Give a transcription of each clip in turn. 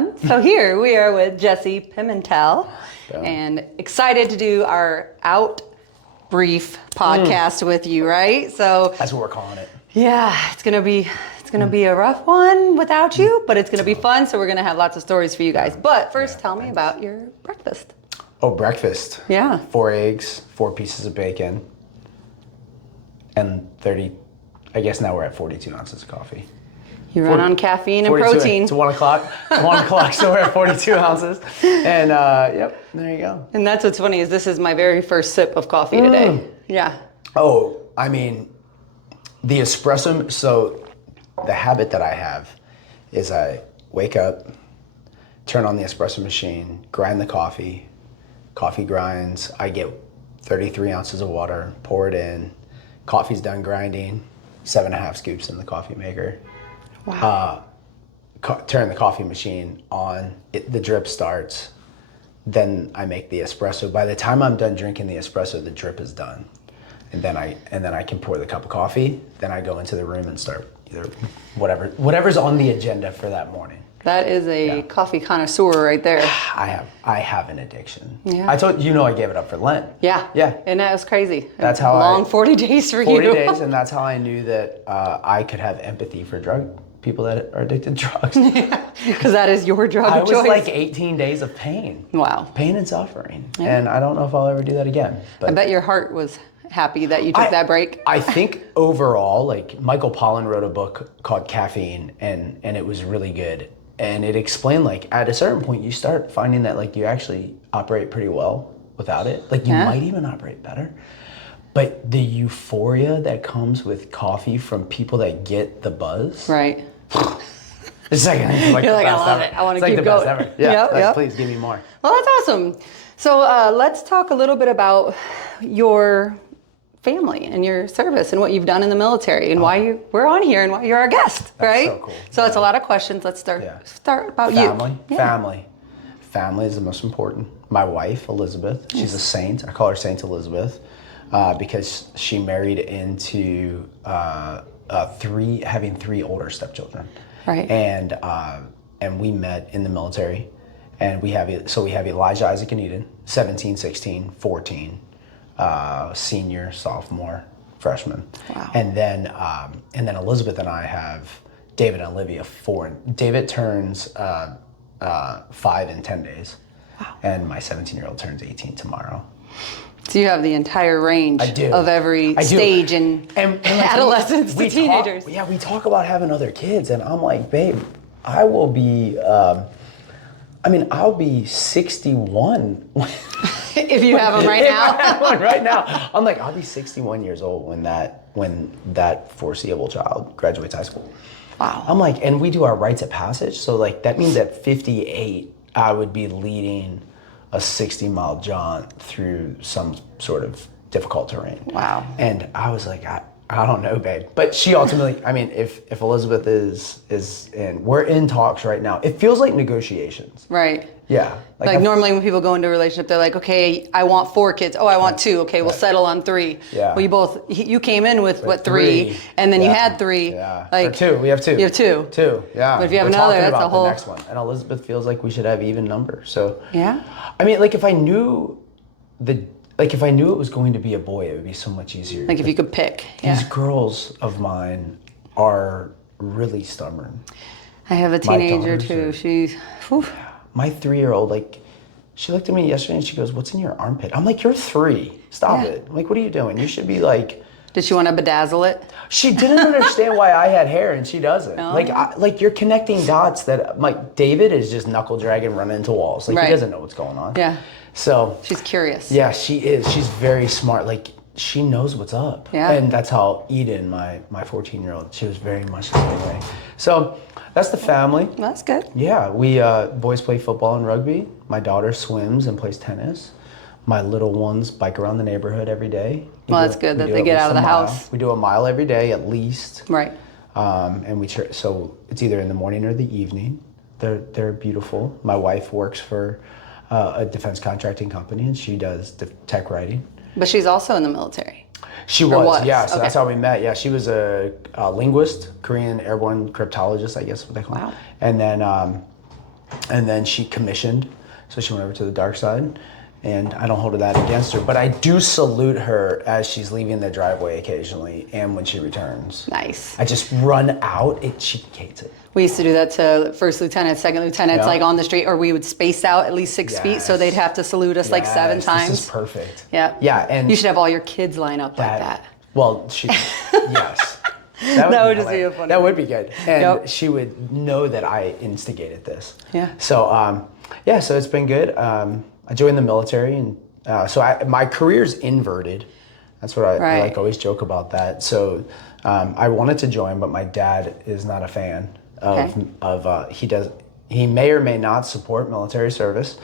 everyone. So here we are with Jesse Pimental and excited to do our out brief podcast with you, right? So that's what we're calling it. Yeah, it's gonna be a rough one without you, but it's gonna be fun. So we're gonna have lots of stories for you guys. But first, tell me about your breakfast. Oh, breakfast. Yeah. 4 eggs, 4 pieces of bacon, and 30. I guess now we're at 42 ounces of coffee. You run on caffeine and protein. It's 1 o'clock. 1 o'clock, so we're at 42 ounces. And yep, there you go. And that's what's funny is this is my very first sip of coffee today. Yeah. Oh, I mean, the espresso. So the habit that I have is I wake up, turn on the espresso machine, grind the coffee. Coffee grinds. I get 33 ounces of water, pour it in. Coffee's done grinding. 7.5 scoops in the coffee maker. Wow. Turn the coffee machine on. The drip starts. Then I make the espresso. By the time I'm done drinking the espresso, the drip is done. And then I can pour the cup of coffee. Then I go into the room and start either whatever's on the agenda for that morning. That is a coffee connoisseur right there. I have an addiction. Yeah. I told I gave it up for Lent. Yeah. Yeah. And that was crazy. That's how long 40 days for 40 you. 40 days, and that's how I knew that I could have empathy for people that are addicted to drugs. Because that is your drug of choice. I was like 18 days of pain. Wow. Pain and suffering. Yeah. And I don't know if I'll ever do that again. But I bet your heart was happy that you took that break. I think overall, like Michael Pollan wrote a book called Caffeine, and it was really good. And it explained, like, at a certain point, you start finding that, like, you actually operate pretty well without it. Like, you might even operate better. But the euphoria that comes with coffee from people that get the buzz. Right. It's like, you're like, I love it. I want to keep going. Best ever. Yeah, yep. Please give me more. Well, that's awesome. So let's talk a little bit about your family and your service and what you've done in the military and why we're on here and why you're our guest, right? That's so cool. So that's a lot of questions. Let's start about family. you. Family is the most important. My wife, Elizabeth, she's a saint. I call her Saint Elizabeth because she married into having 3 older stepchildren. Right. And we met in the military, and we have Elijah, Isaac, and Eden, 17, 16, 14. Senior, sophomore, freshman. Wow. And then Elizabeth and I have David and Olivia 4. David turns 5 in 10 days. Wow. And my 17-year-old turns 18 tomorrow. So you have the entire range of every stage in adolescence to teenagers. We talk about having other kids, and I'm like, babe, I will be, I'll be 61. If you have them right now. If I have one right now. I'm like, I'll be 61 years old when that foreseeable child graduates high school. Wow. I'm like, and we do our rites of passage, so like that means at 58, I would be leading a 60-mile jaunt through some sort of difficult terrain. Wow. And I was like, I don't know, babe. But she ultimately, if Elizabeth is in, we're in talks right now. It feels like negotiations. Right. Yeah. Like normally when people go into a relationship, they're like, okay, I want 4 kids. Oh, I want 2. Okay, we'll settle on 3. Yeah. Well, you came in with 3, and then you had 3. Yeah. Like, or 2. We have 2. You have 2. 2. Yeah. But if you have another, that's a whole. The next one. And Elizabeth feels like we should have even numbers. So. Yeah. I mean, like if I knew it was going to be a boy, it would be so much easier. Like if you could pick. These girls of mine are really stubborn. I have a teenager too. She's. Whew. My 3-year-old, like, she looked at me yesterday and she goes, "What's in your armpit?" I'm like, "You're 3. Stop it. I'm like, what are you doing? You should be like." Did she want to bedazzle it? She didn't understand why I had hair and she doesn't. No. Like you're connecting dots that, like, David is just knuckle dragging, running into walls. Like he doesn't know what's going on. Yeah. So. She's curious. Yeah, she is. She's very smart. Like she knows what's up. Yeah. And that's how Eden, my 14-year-old, she was very much the same way. So that's the family. That's good. Yeah, we boys play football and rugby. My daughter swims and plays tennis. My little ones bike around the neighborhood every day. Well, that's good that they get out of the house. We do a mile every day at least. Right. And so it's either in the morning or the evening. They're beautiful. My wife works for a defense contracting company, and she does tech writing. But she's also in the military. She was, yeah. So that's how we met. Yeah, she was a linguist, Korean airborne cryptologist, I guess what they call it. And then And then she commissioned, so she went over to the dark side. And I don't hold that against her, but I do salute her as she's leaving the driveway occasionally and when she returns. Nice. I just run out. She hates it. We used to do that to first lieutenants, second lieutenants, Yeah. like on the street, or we would space out at least 6 feet, so they'd have to salute us like 7 times. This is perfect. Yeah. Yeah, and you should have all your kids line up like that. Well, yes. That would just be a fun That thing. would be good. And Yep. she would know that I instigated this. Yeah. So, so it's been good. I joined the military, and my career's inverted. That's what I like always joke about that. So I wanted to join, but my dad is not a fan of he may or may not support military service.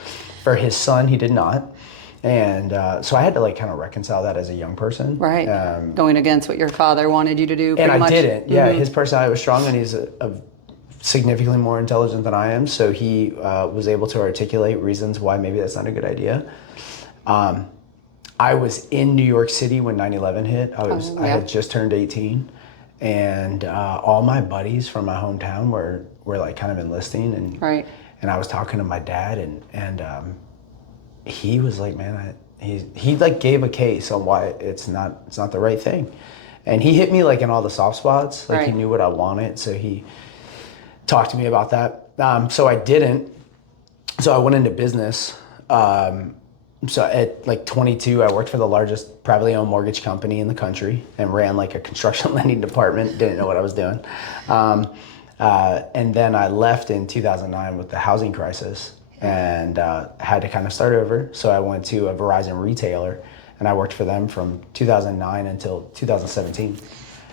For his son, he did not. And so I had to like kind of reconcile that as a young person. Right. Going against what your father wanted you to do. And pretty much. I didn't. Yeah, his personality was strong, and he's significantly more intelligent than I am. So he was able to articulate reasons why maybe that's not a good idea. I was in New York City when 9/11 hit. I had just turned 18, and all my buddies from my hometown were like kind of enlisting, and I was talking to my dad, and he was like, man, he like gave a case on why it's not the right thing, and he hit me like in all the soft spots, like he knew what I wanted, so he talked to me about that. So I didn't. So I went into business. So at like 22, I worked for the largest privately owned mortgage company in the country and ran like a construction lending department. Didn't know what I was doing. And then I left in 2009 with the housing crisis and had to kind of start over. So I went to a Verizon retailer and I worked for them from 2009 until 2017.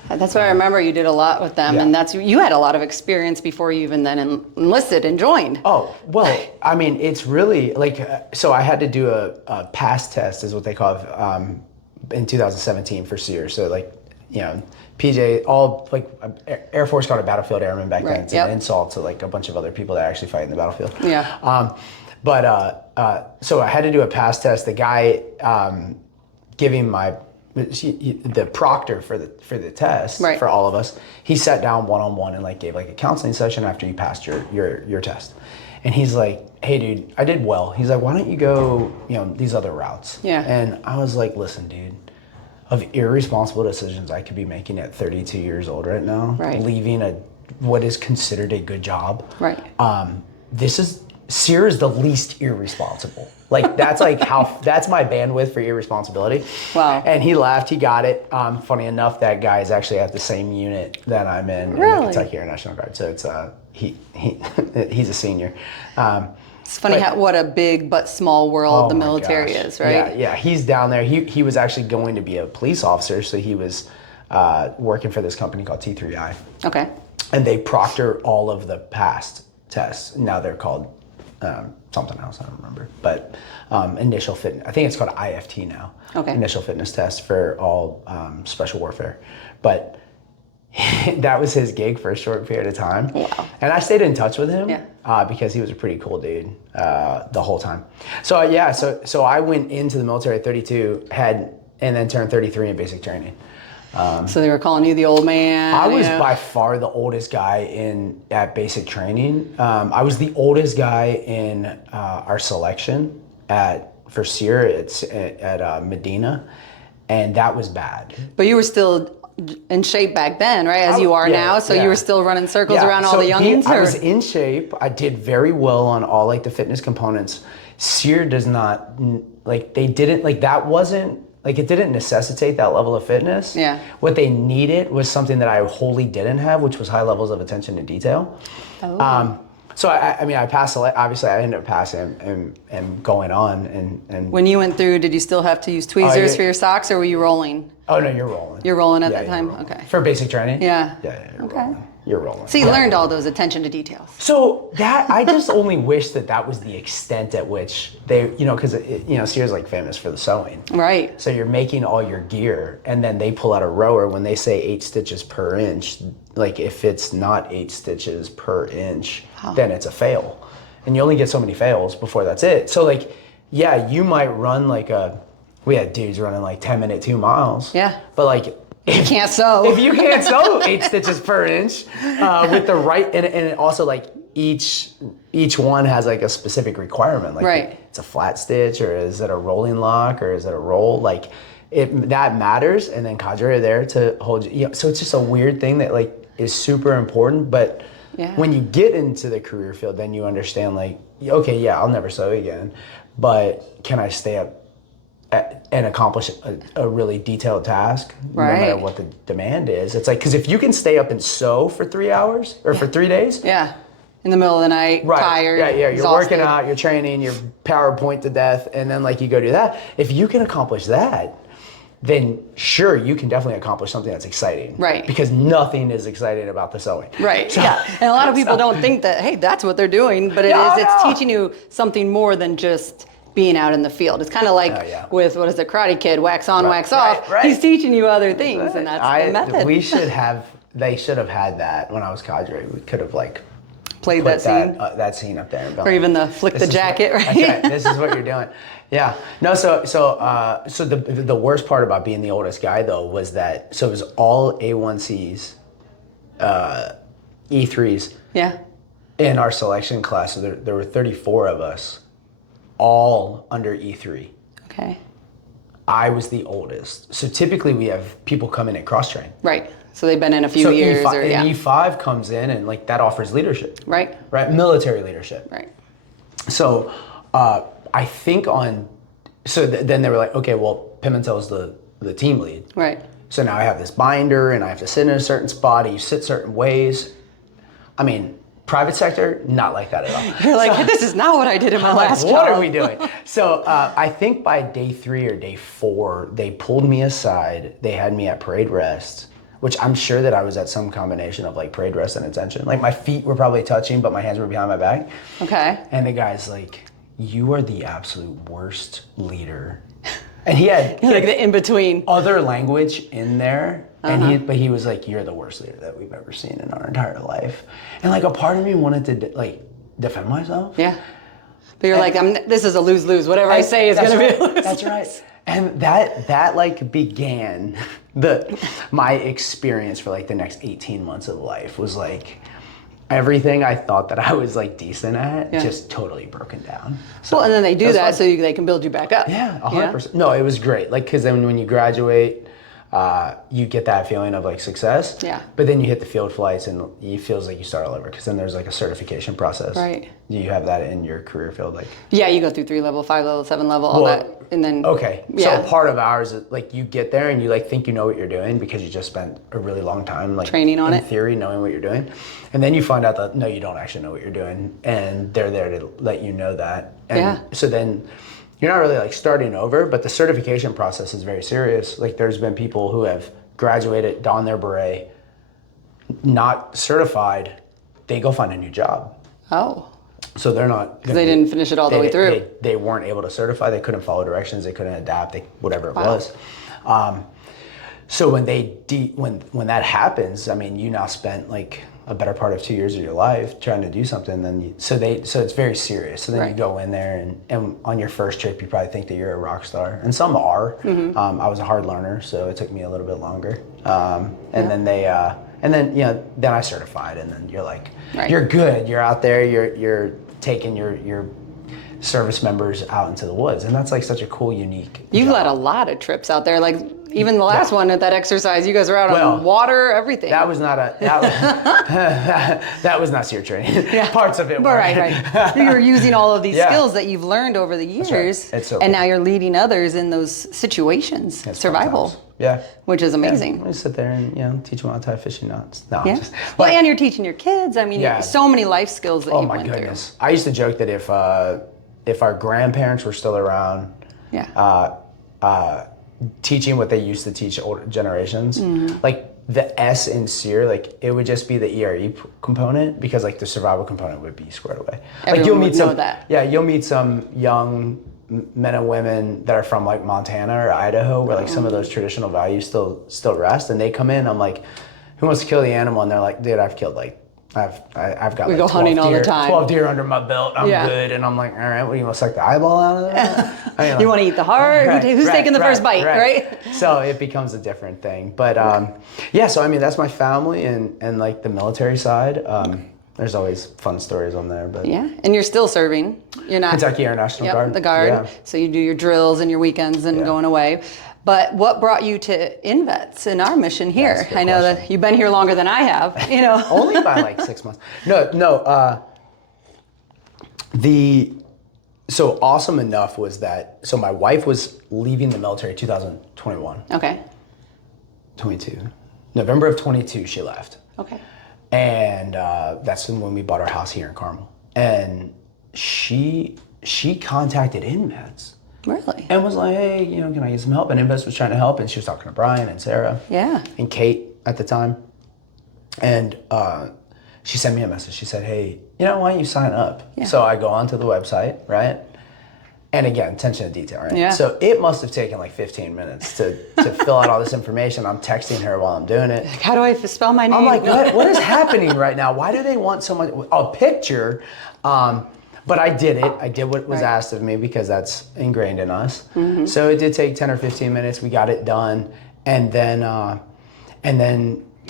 That's what I remember. You did a lot with them, and you had a lot of experience before you even then enlisted and joined. Oh, well, I mean, it's really like, so I had to do a pass test is what they call it, in 2017 for SERE. So like, PJ, all like Air Force called it battlefield airman back then. It's an insult to like a bunch of other people that actually fight in the battlefield. Yeah. So I had to do a pass test. The guy giving the proctor for the test for all of us, he sat down one-on-one and like gave like a counseling session after you passed your test. And he's like, hey dude, I did well. He's like, why don't you go, these other routes? Yeah. And I was like, listen dude, of irresponsible decisions I could be making at 32 years old right now, leaving what is considered a good job. Right. SERE is the least irresponsible. Like that's like that's my bandwidth for irresponsibility. Wow. And he laughed, he got it. Funny enough, that guy is actually at the same unit that I'm in the Kentucky Air National Guard. So it's he's a senior. It's funny what a big but small world the military is, right? Yeah, he's down there. He was actually going to be a police officer, so he was working for this company called T3I. Okay. And they proctor all of the past tests. Now they're called something else, I don't remember. But initial fitness, I think it's called IFT now. Okay. Initial fitness test for all special warfare. But that was his gig for a short period of time. Wow. And I stayed in touch with him because he was a pretty cool dude the whole time. So so I went into the military at 32, and then turned 33 in basic training. So they were calling you the old man? I was by far the oldest guy at basic training. I was the oldest guy in our selection for SERE. It's at Medina, and that was bad. But you were still in shape back then, right? As you are now, so you were still running circles around all the youngins? I was in shape. I did very well on all like the fitness components. SERE does not, like they didn't, like that wasn't, like it didn't necessitate that level of fitness. Yeah. What they needed was something that I wholly didn't have, which was high levels of attention to detail. Oh. So I passed. Obviously, I ended up passing and going on. And when you went through, did you still have to use tweezers for your socks, or were you rolling? Oh no, you're rolling. You're rolling at that time. Okay. For basic training. Yeah. Yeah. You're rolling. You're rolling. So you learned all those attention to details. So that I just only wish that was the extent at which they, because SERE's like famous for the sewing. Right. So you're making all your gear, and then they pull out a rower when they say 8 stitches per inch. Like if it's not 8 stitches per inch, then it's a fail, and you only get so many fails before that's it. So like, yeah, you might run we had dudes running like 10-minute 2 miles. Yeah. But like. You can't sew. If you can't sew 8 stitches per inch with the right, and also like each one has like a specific requirement. Like Right. it's a flat stitch, or is it a rolling lock, or is it a roll? Like that matters. And then cadre are there to hold you. So it's just a weird thing that like is super important. But when you get into the career field, then you understand like, okay, yeah, I'll never sew again, but can I stay up and accomplish a really detailed task, no matter what the demand is? It's like, because if you can stay up and sew for 3 hours or for 3 days. Yeah. In the middle of the night, tired. Yeah, you're exhausted. working out, you're training, you're PowerPoint to death, and then like you go do that. If you can accomplish that, then sure, you can definitely accomplish something that's exciting. Right. Because nothing is exciting about the sewing. Right. So, yeah. And a lot of people don't think that, hey, that's what they're doing, but it's teaching you something more than just being out in the field. It's kind of like with, what is the Karate Kid, wax on, wax off. Right. He's teaching you other things, and that's the method. They should have had that when I was cadre. We could have like played that scene. That scene up there. Or even the flick the jacket, right? That's right. This is what you're doing. Yeah. No, so the worst part about being the oldest guy though was that, so it was all A1Cs, E3s. Yeah. In our selection class. So there were 34 of us, all under E3. Okay. I was the oldest. So typically we have people come in and cross-train. Right. So they've been in a few years. E5 comes in and like that offers leadership. Right. Right. Military leadership. Right. So I think then they were like, okay, well, Pimental's the team lead. Right. So now I have this binder and I have to sit in a certain spot. You sit certain ways. I mean, private sector, not like that at all. You're like, this is not what I did in my last job. What are we doing? So I think by day 3 or day 4, they pulled me aside. They had me at parade rest, which I'm sure that I was at some combination of like parade rest and attention. Like my feet were probably touching, but my hands were behind my back. Okay. And the guy's like, you are the absolute worst leader. And he had like the in-between. Other language in there. And he was like, you're the worst leader that we've ever seen in our entire life. And like a part of me wanted to like defend myself. Yeah. But you're like, this is a lose-lose. Whatever I say is going to be a lose-lose. That's right. And that like began my experience for like the next 18 months of life was like everything I thought that I was like decent at just totally broken down. So, well, and then they do that so they can build you back up. Yeah, 100%. No, it was great. Like, because then when you graduate, you get that feeling of like success. Yeah. But then you hit the field flights and it feels like you start all over, because then there's like a certification process. Right. Do you have that in your career field? Like. Yeah, you go through 3 level, 5 level, 7 level, all that, and then. Okay. Yeah. So part of ours is like you get there and you like think you know what you're doing because you just spent a really long time like training on it. In theory, knowing what you're doing, and then you find out that no, you don't actually know what you're doing, and they're there to let you know that. And so then. You're not really like starting over, but the certification process is very serious. Like there's been people who have graduated, donned their beret, not certified, they go find a new job. Oh. So they're not. Because they didn't finish it all the way through. They weren't able to certify, they couldn't follow directions, they couldn't adapt, whatever it was. So when when that happens, I mean, you now spent like a better part of 2 years of your life trying to do something, so it's very serious. So then you go in there and on your first trip you probably think that you're a rock star, and some are. I was a hard learner, so it took me a little bit longer. Then then I certified, and then you're like, you're good. You're out there. You're taking your service members out into the woods, and that's like such a cool, unique. You've led a lot of trips out there, like. Even the last one at that exercise, you guys were out on water, everything. That was not that was not SERE training. Yeah. Parts of it were. Right. You're using all of these skills that you've learned over the years, it's so and cool. Now you're leading others in those situations, survival. Yeah. Which is amazing. Yeah. We sit there and teach them how to tie fishing knots. No, yeah. And you're teaching your kids. I mean, so many life skills that you went through. Oh my goodness. I used to joke that if our grandparents were still around, teaching what they used to teach older generations, like the S in SERE, like it would just be the ERE component, because like the survival component would be squared away. Everyone like you'll meet know that. Yeah, you'll meet some young men and women that are from like Montana or Idaho, where like some of those traditional values still rest, and they come in. I'm like, who wants to kill the animal? And they're like, dude, I've killed like. I've got we like go hunting all the time. 12 deer under my belt. I'm good. And I'm like, all right, what do you want to suck the eyeball out of that? I mean, like, you want to eat the heart? Who's taking the first bite, right? So it becomes a different thing. But so I mean, that's my family and like the military side. there's always fun stories on there. But yeah, and you're still serving. You're not Kentucky Air National Guard. The Guard. Yeah. So you do your drills and your weekends and going away. But what brought you to INvets in our mission here? I know that you've been here longer than I have. You know, only by like 6 months. No. So awesome enough was that. So my wife was leaving the military 2021. Okay. 22. November of 22, she left. Okay. And that's when we bought our house here in Carmel. And she contacted INvets. Really? And was like, hey, you know, can I get some help? And INvets was trying to help, and she was talking to Brian and Sarah. Yeah. And Kate at the time. And she sent me a message. She said, hey, you know, why don't you sign up? Yeah. So I go onto the website, right? And again, attention to detail, right? Yeah. So it must have taken like 15 minutes to fill out all this information. I'm texting her while I'm doing it. Like, how do I spell my name? I'm like, what is happening right now? Why do they want so much? A picture. But I did it. I did what was asked of me because that's ingrained in us. Mm-hmm. So it did take 10 or 15 minutes. We got it done. And then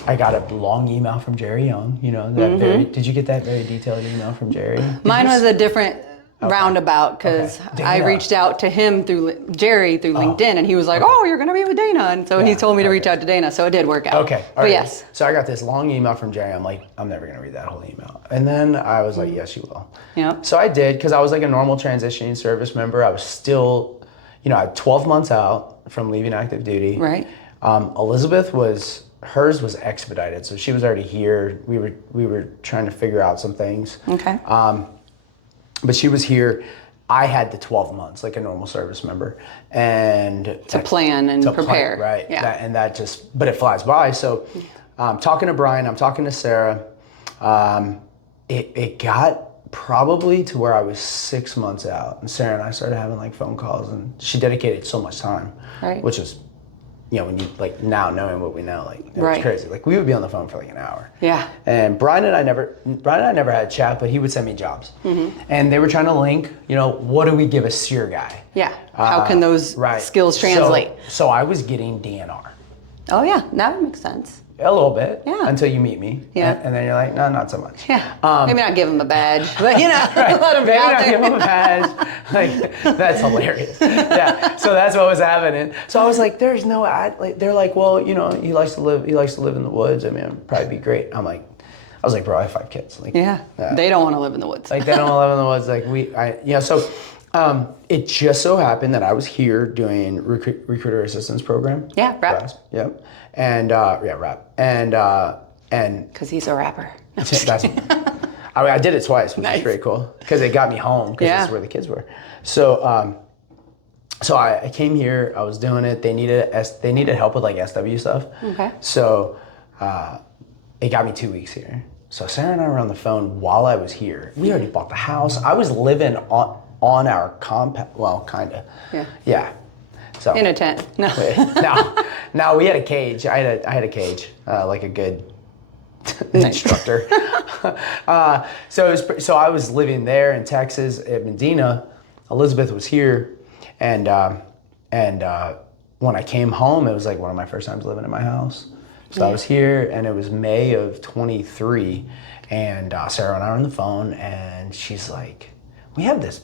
I got a long email from Jerry Young. You know, that did you get that very detailed email from Jerry? Mine was a different roundabout because I reached out to him through Jerry through LinkedIn, and he was like, "Oh, you're going to be with Dana," and so he told me to reach out to Dana. So it did work out. Okay, all right. Yes. So I got this long email from Jerry. I'm like, I'm never going to read that whole email. And then I was like, yes, you will. Yeah. So I did because I was like a normal transitioning service member. I was still, you know, I had 12 months out from leaving active duty. Right. Elizabeth hers was expedited, so she was already here. We were trying to figure out some things. Okay. But she was here. I had the 12 months like a normal service member, and to plan and prepare. Right. Yeah. But it flies by. So, talking to Brian, I'm talking to Sarah. It got probably to where I was 6 months out, and Sarah and I started having like phone calls, and she dedicated so much time, which was, you know, when you like now knowing what we know, like it was crazy. Like we would be on the phone for like an hour. Yeah. And Brian and I never had a chat, but he would send me jobs, and they were trying to link. You know, what do we give a SERE guy? Yeah. How can those skills translate? So I was getting DNR. Oh yeah, that makes sense. A little bit. Yeah. Until you meet me. Yeah. And then you're like, no, not so much. Yeah. Maybe not give him a badge, but you know, let him be out there. Maybe not give him a badge. Like, that's hilarious. Yeah. So that's what was happening. So I was like, there's no ad. Like, they're like, well, you know, he likes to live in the woods. I mean, it'd probably be great. I was like, bro, I have 5 kids. Like, they don't want to live in the woods. Like, they don't want to live in the woods. Like so it just so happened that I was here doing recruiter assistance program. Yeah, rap. Yep. And rap. And because he's a rapper. I did it twice, which is pretty cool because it got me home because that's where the kids were. So so I came here. I was doing it. They needed help with like SW stuff. Okay. So it got me 2 weeks here. So Sarah and I were on the phone while I was here. We already bought the house. I was living on our compound. Well, kind of. Yeah. Yeah. So, in a tent. No. No, we had a cage. I had a cage, like a good instructor. So I was living there in Texas at Medina. Elizabeth was here, and when I came home, it was like one of my first times living in my house. So I was here, and it was May of 23, and Sarah and I were on the phone, and she's like, "We have this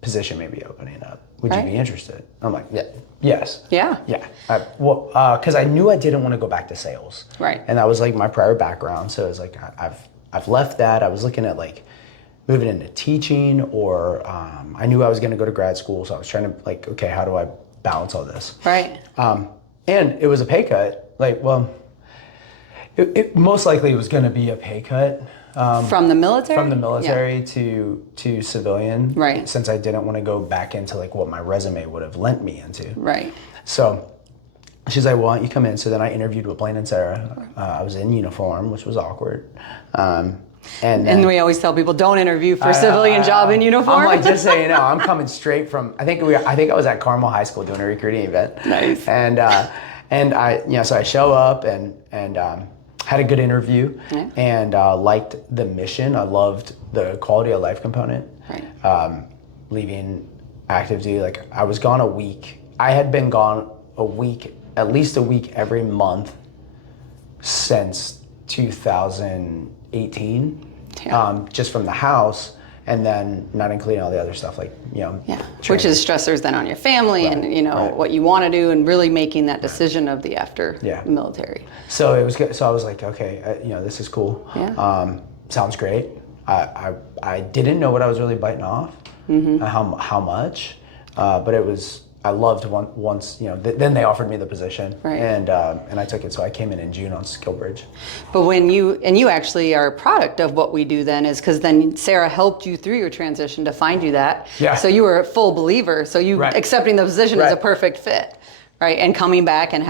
position maybe opening up. Would you be interested?" I'm like, yeah, yes. Yeah. Yeah. Because I knew I didn't want to go back to sales. Right. And that was like my prior background. So it was like, I've left that. I was looking at like moving into teaching, or I knew I was going to go to grad school. So I was trying to like, okay, how do I balance all this? Right. And it was a pay cut. Like, well, it most likely was going to be a pay cut. From the military? From the military to civilian. Right. Since I didn't want to go back into like what my resume would have lent me into. Right. So she's like, well, why don't you come in? So then I interviewed with Blaine and Sarah. I was in uniform, which was awkward. And we always tell people don't interview for a civilian job in uniform. I'm like, just so you know, I'm coming straight from, I think I was at Carmel High School doing a recruiting event. Nice. And I, so I show up and had a good interview and liked the mission. I loved the quality of life component. Right. Leaving active duty, like I was gone a week. I had been gone a week, at least a week every month since 2018. just from the house. And then not including all the other stuff like, which is stressors then on your family and, what you want to do and really making that decision of the after military. So it was good. So I was like, okay, this is cool. Yeah. Sounds great. I didn't know what I was really biting off, how much, but it was, I loved once, then they offered me the position and I took it. So I came in June on SkillBridge. But when you actually are a product of what we do then is because then SERE helped you through your transition to find you that. Yeah. So you were a full believer. So you accepting the position is a perfect fit. Right, and coming back and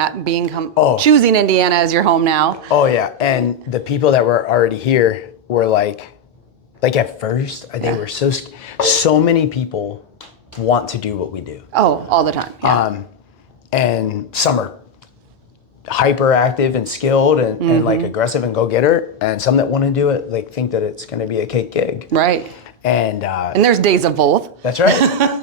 choosing Indiana as your home now. Oh yeah, and the people that were already here were like at first, I think so many people want to do what we do. Oh, all the time. Yeah. And some are hyperactive and skilled and like aggressive and go-getter, and some that want to do it like think that it's going to be a cake gig. Right. And there's days of both. That's right.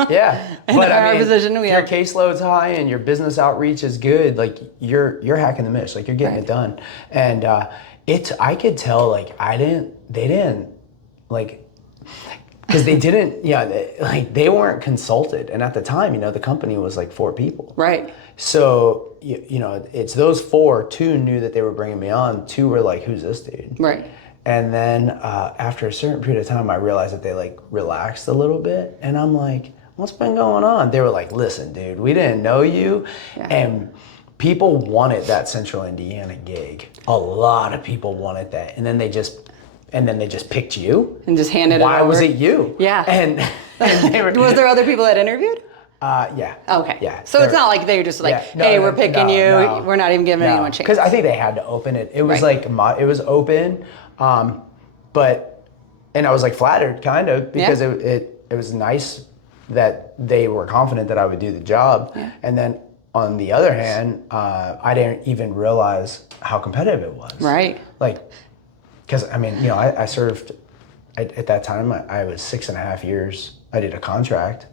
Yeah. But our position, if your caseload's high and your business outreach is good, like you're hacking the mish, like you're getting it done. And I could tell like they didn't like. Because they didn't, they weren't consulted. And at the time, the company was like 4 people. Right. So, it's those 4, 2 knew that they were bringing me on, 2 were like, who's this dude? Right. And then after a certain period of time, I realized that they like relaxed a little bit. And I'm like, what's been going on? They were like, listen, dude, we didn't know you. Yeah. And people wanted that Central Indiana gig. A lot of people wanted that. And then they just picked you and just handed it over. Why was it you? Yeah. And they were, was there other people that interviewed? Yeah. Okay. Yeah. So it's not like they were just like, hey, we're picking you. No. We're not even giving anyone a chance. Because I think they had to open it. It was like it was open, but I was like flattered kind of because it was nice that they were confident that I would do the job. Yeah. And then on the other hand, I didn't even realize how competitive it was. Right. Like. Because, I served, at that time, I was 6.5 years. I did a contract,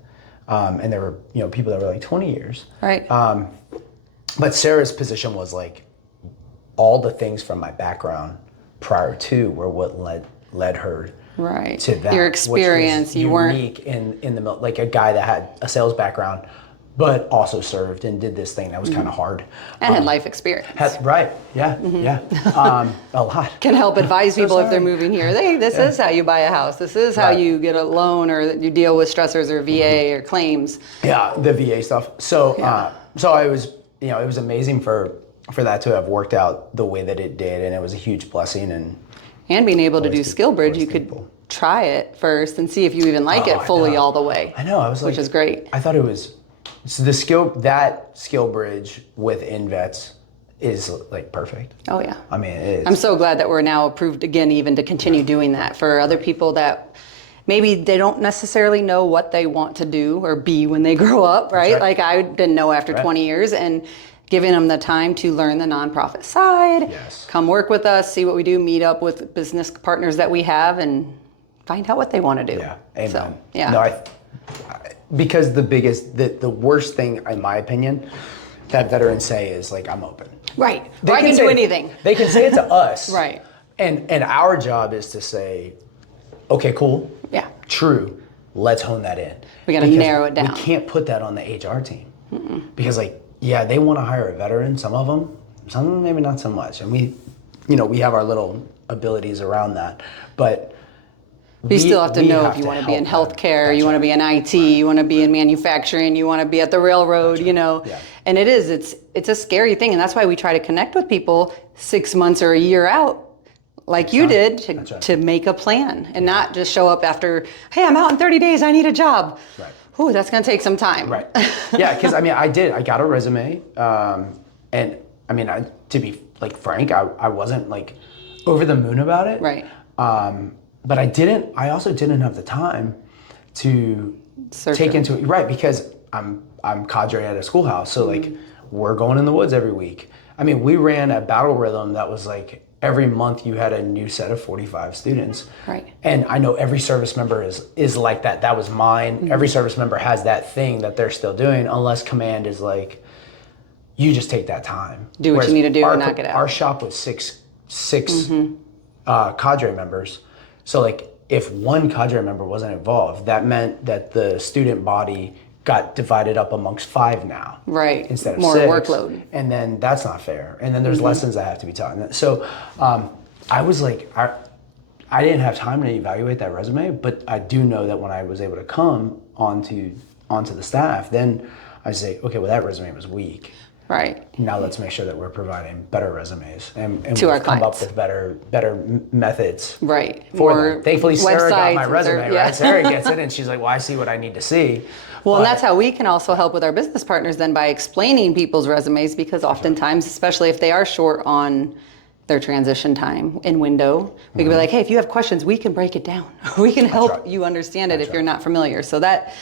and there were, people that were like 20 years. Right. But Sarah's position was like, all the things from my background prior to were what led her to that. Your experience, which was unique in the like a guy that had a sales background, but also served and did this thing that was kind of hard. And had life experience. Right, yeah, yeah, a lot. Can help advise people if they're moving here. This is how you buy a house. This is how you get a loan or you deal with stressors or VA or claims. Yeah, the VA stuff. So, so I was, it was amazing for that to have worked out the way that it did, and it was a huge blessing. And being able to do SkillBridge, you could try it first and see if you even like it fully all the way. I know, I was like, which is great. I thought it was. So that SkillBridge with INvets is like perfect. Oh yeah. It is. I'm so glad that we're now approved again, even to continue doing that for other people that maybe they don't necessarily know what they want to do or be when they grow up, right? Like I didn't know after 20 years, and giving them the time to learn the nonprofit side, come work with us, see what we do, meet up with business partners that we have, and find out what they want to do. Yeah. Amen. So, yeah. No, because the worst thing, in my opinion, that veterans say is like, I'm open. Right. I can do anything. They can say it to us. Right. And our job is to say, okay, cool. Yeah. True. Let's hone that in. We got to narrow it down. We can't put that on the HR team. Because they want to hire a veteran, some of them maybe not so much. And we have our little abilities around that. But you still have to know if you want to be in healthcare, you want to be in IT, you want to be in manufacturing, you want to be at the railroad, Yeah. And it's a scary thing, and that's why we try to connect with people 6 months or a year out, like you did, to make a plan and not just show up after, hey, I'm out in 30 days, I need a job. Right. Ooh, that's going to take some time. Right. Yeah, because I got a resume, and to be like frank, I wasn't like over the moon about it. Right. But I also didn't have the time to take into it, right, because I'm cadre at a schoolhouse, so like we're going in the woods every week. We ran a battle rhythm that was like every month you had a new set of 45 students. Right. And I know every service member is like that. That was mine. Every service member has that thing that they're still doing, unless command is like, you just take that time. Do what you need to do and knock it out. Our shop was six cadre members. So like if one cadre member wasn't involved, that meant that the student body got divided up amongst 5 now. Right. Instead of more 6. workload. And then that's not fair. And then there's lessons that have to be taught. So I was like, I didn't have time to evaluate that resume, but I do know that when I was able to come onto the staff, then I say, okay, well that resume was weak. Right. Now let's make sure that we're providing better resumes and to our come clients. up with better methods. Right. For them. Thankfully, SERE got my resume, yeah. right? SERE gets it, and she's like, well, I see what I need to see. Well, and that's how we can also help with our business partners then by explaining people's resumes, because oftentimes, especially if they are short on their transition time in window, we can be like, hey, if you have questions, we can break it down. We can help you understand it if you're not familiar. So that,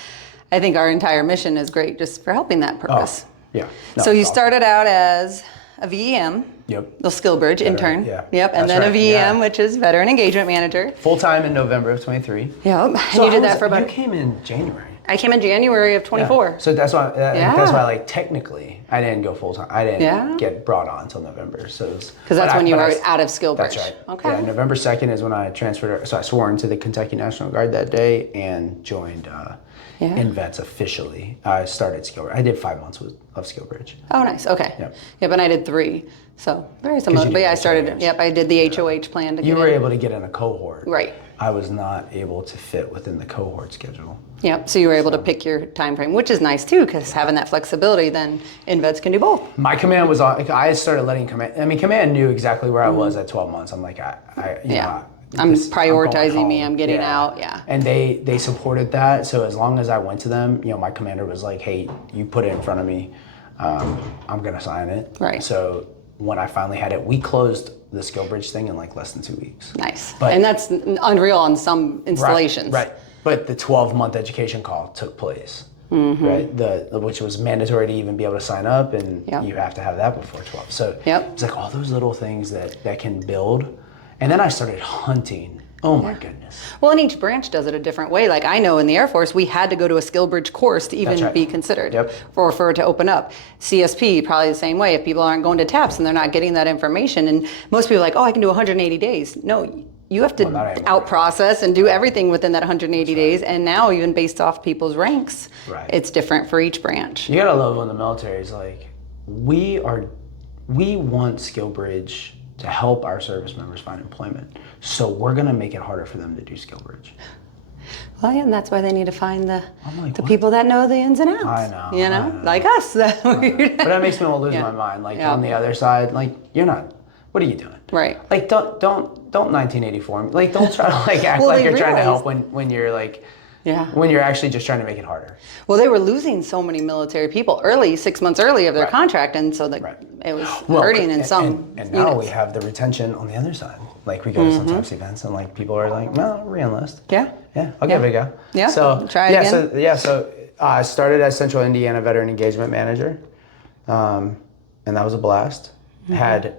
I think our entire mission is great just for helping that purpose. Yeah. So you started out as a VEM, the SkillBridge intern. Yeah. Yep. And then a VEM, which is Veteran Engagement Manager. Full-time in November of 23. Yep. And you did that for about... You came in January. I came in January of 24. Yeah. So that's why, like, technically, I didn't go full-time. I didn't get brought on until November. So because that's when you were out of SkillBridge. That's right. Okay. Yeah, November 2nd is when I transferred. So I swore into the Kentucky National Guard that day and joined INvets officially. I started SkillBridge. I did 5 months of SkillBridge. Oh, nice. Okay. Yep. And I did 3. So very similar. But yeah, I started, I did the HOH plan to get in. You were able to get in a cohort. Right. I was not able to fit within the cohort schedule. Yep. So you were able to pick your time frame, which is nice too, because having that flexibility, then INvets can do both. My command was on. I started letting command. I mean, command knew exactly where I was at 12 months. I'm like, I'm prioritizing me. I'm getting out. Yeah. And they supported that. So as long as I went to them, my commander was like, hey, you put it in front of me. I'm gonna sign it. Right. So when I finally had it, we closed the SkillBridge thing in like less than 2 weeks. Nice. And that's unreal on some installations. Right. But the 12-month education call took place. Right, which was mandatory to even be able to sign up, and you have to have that before 12. So it's like all those little things that can build. And then I started hunting. Oh my goodness. Well, and each branch does it a different way. Like I know in the Air Force, we had to go to a SkillBridge course to even be considered for it to open up. CSP, probably the same way. If people aren't going to TAPS and they're not getting that information, and most people are like, oh, I can do 180 days. No, you have to out-process and do everything within that 180 days. And now even based off people's ranks, it's different for each branch. You gotta love when the military is like, we want SkillBridge to help our service members find employment. So we're gonna make it harder for them to do SkillBridge. Well, yeah, and that's why they need to find the people that know the ins and outs. I know. Like us. But that makes me want to lose my mind. Like on the other side, like you're not. What are you doing? Right. Like don't 1984. Like don't try to like act like you're trying to help when you're like. Yeah. When you're actually just trying to make it harder. Well, they were losing so many military people early, 6 months early of their contract, and so it was hurting in some. And now we have the retention on the other side. Like we go to some TAPS events, and like people are like, "No, re-enlist." Yeah. Yeah. I'll give it a go. Yeah. So try it again. So I started as Central Indiana Veteran Engagement Manager, and that was a blast. Had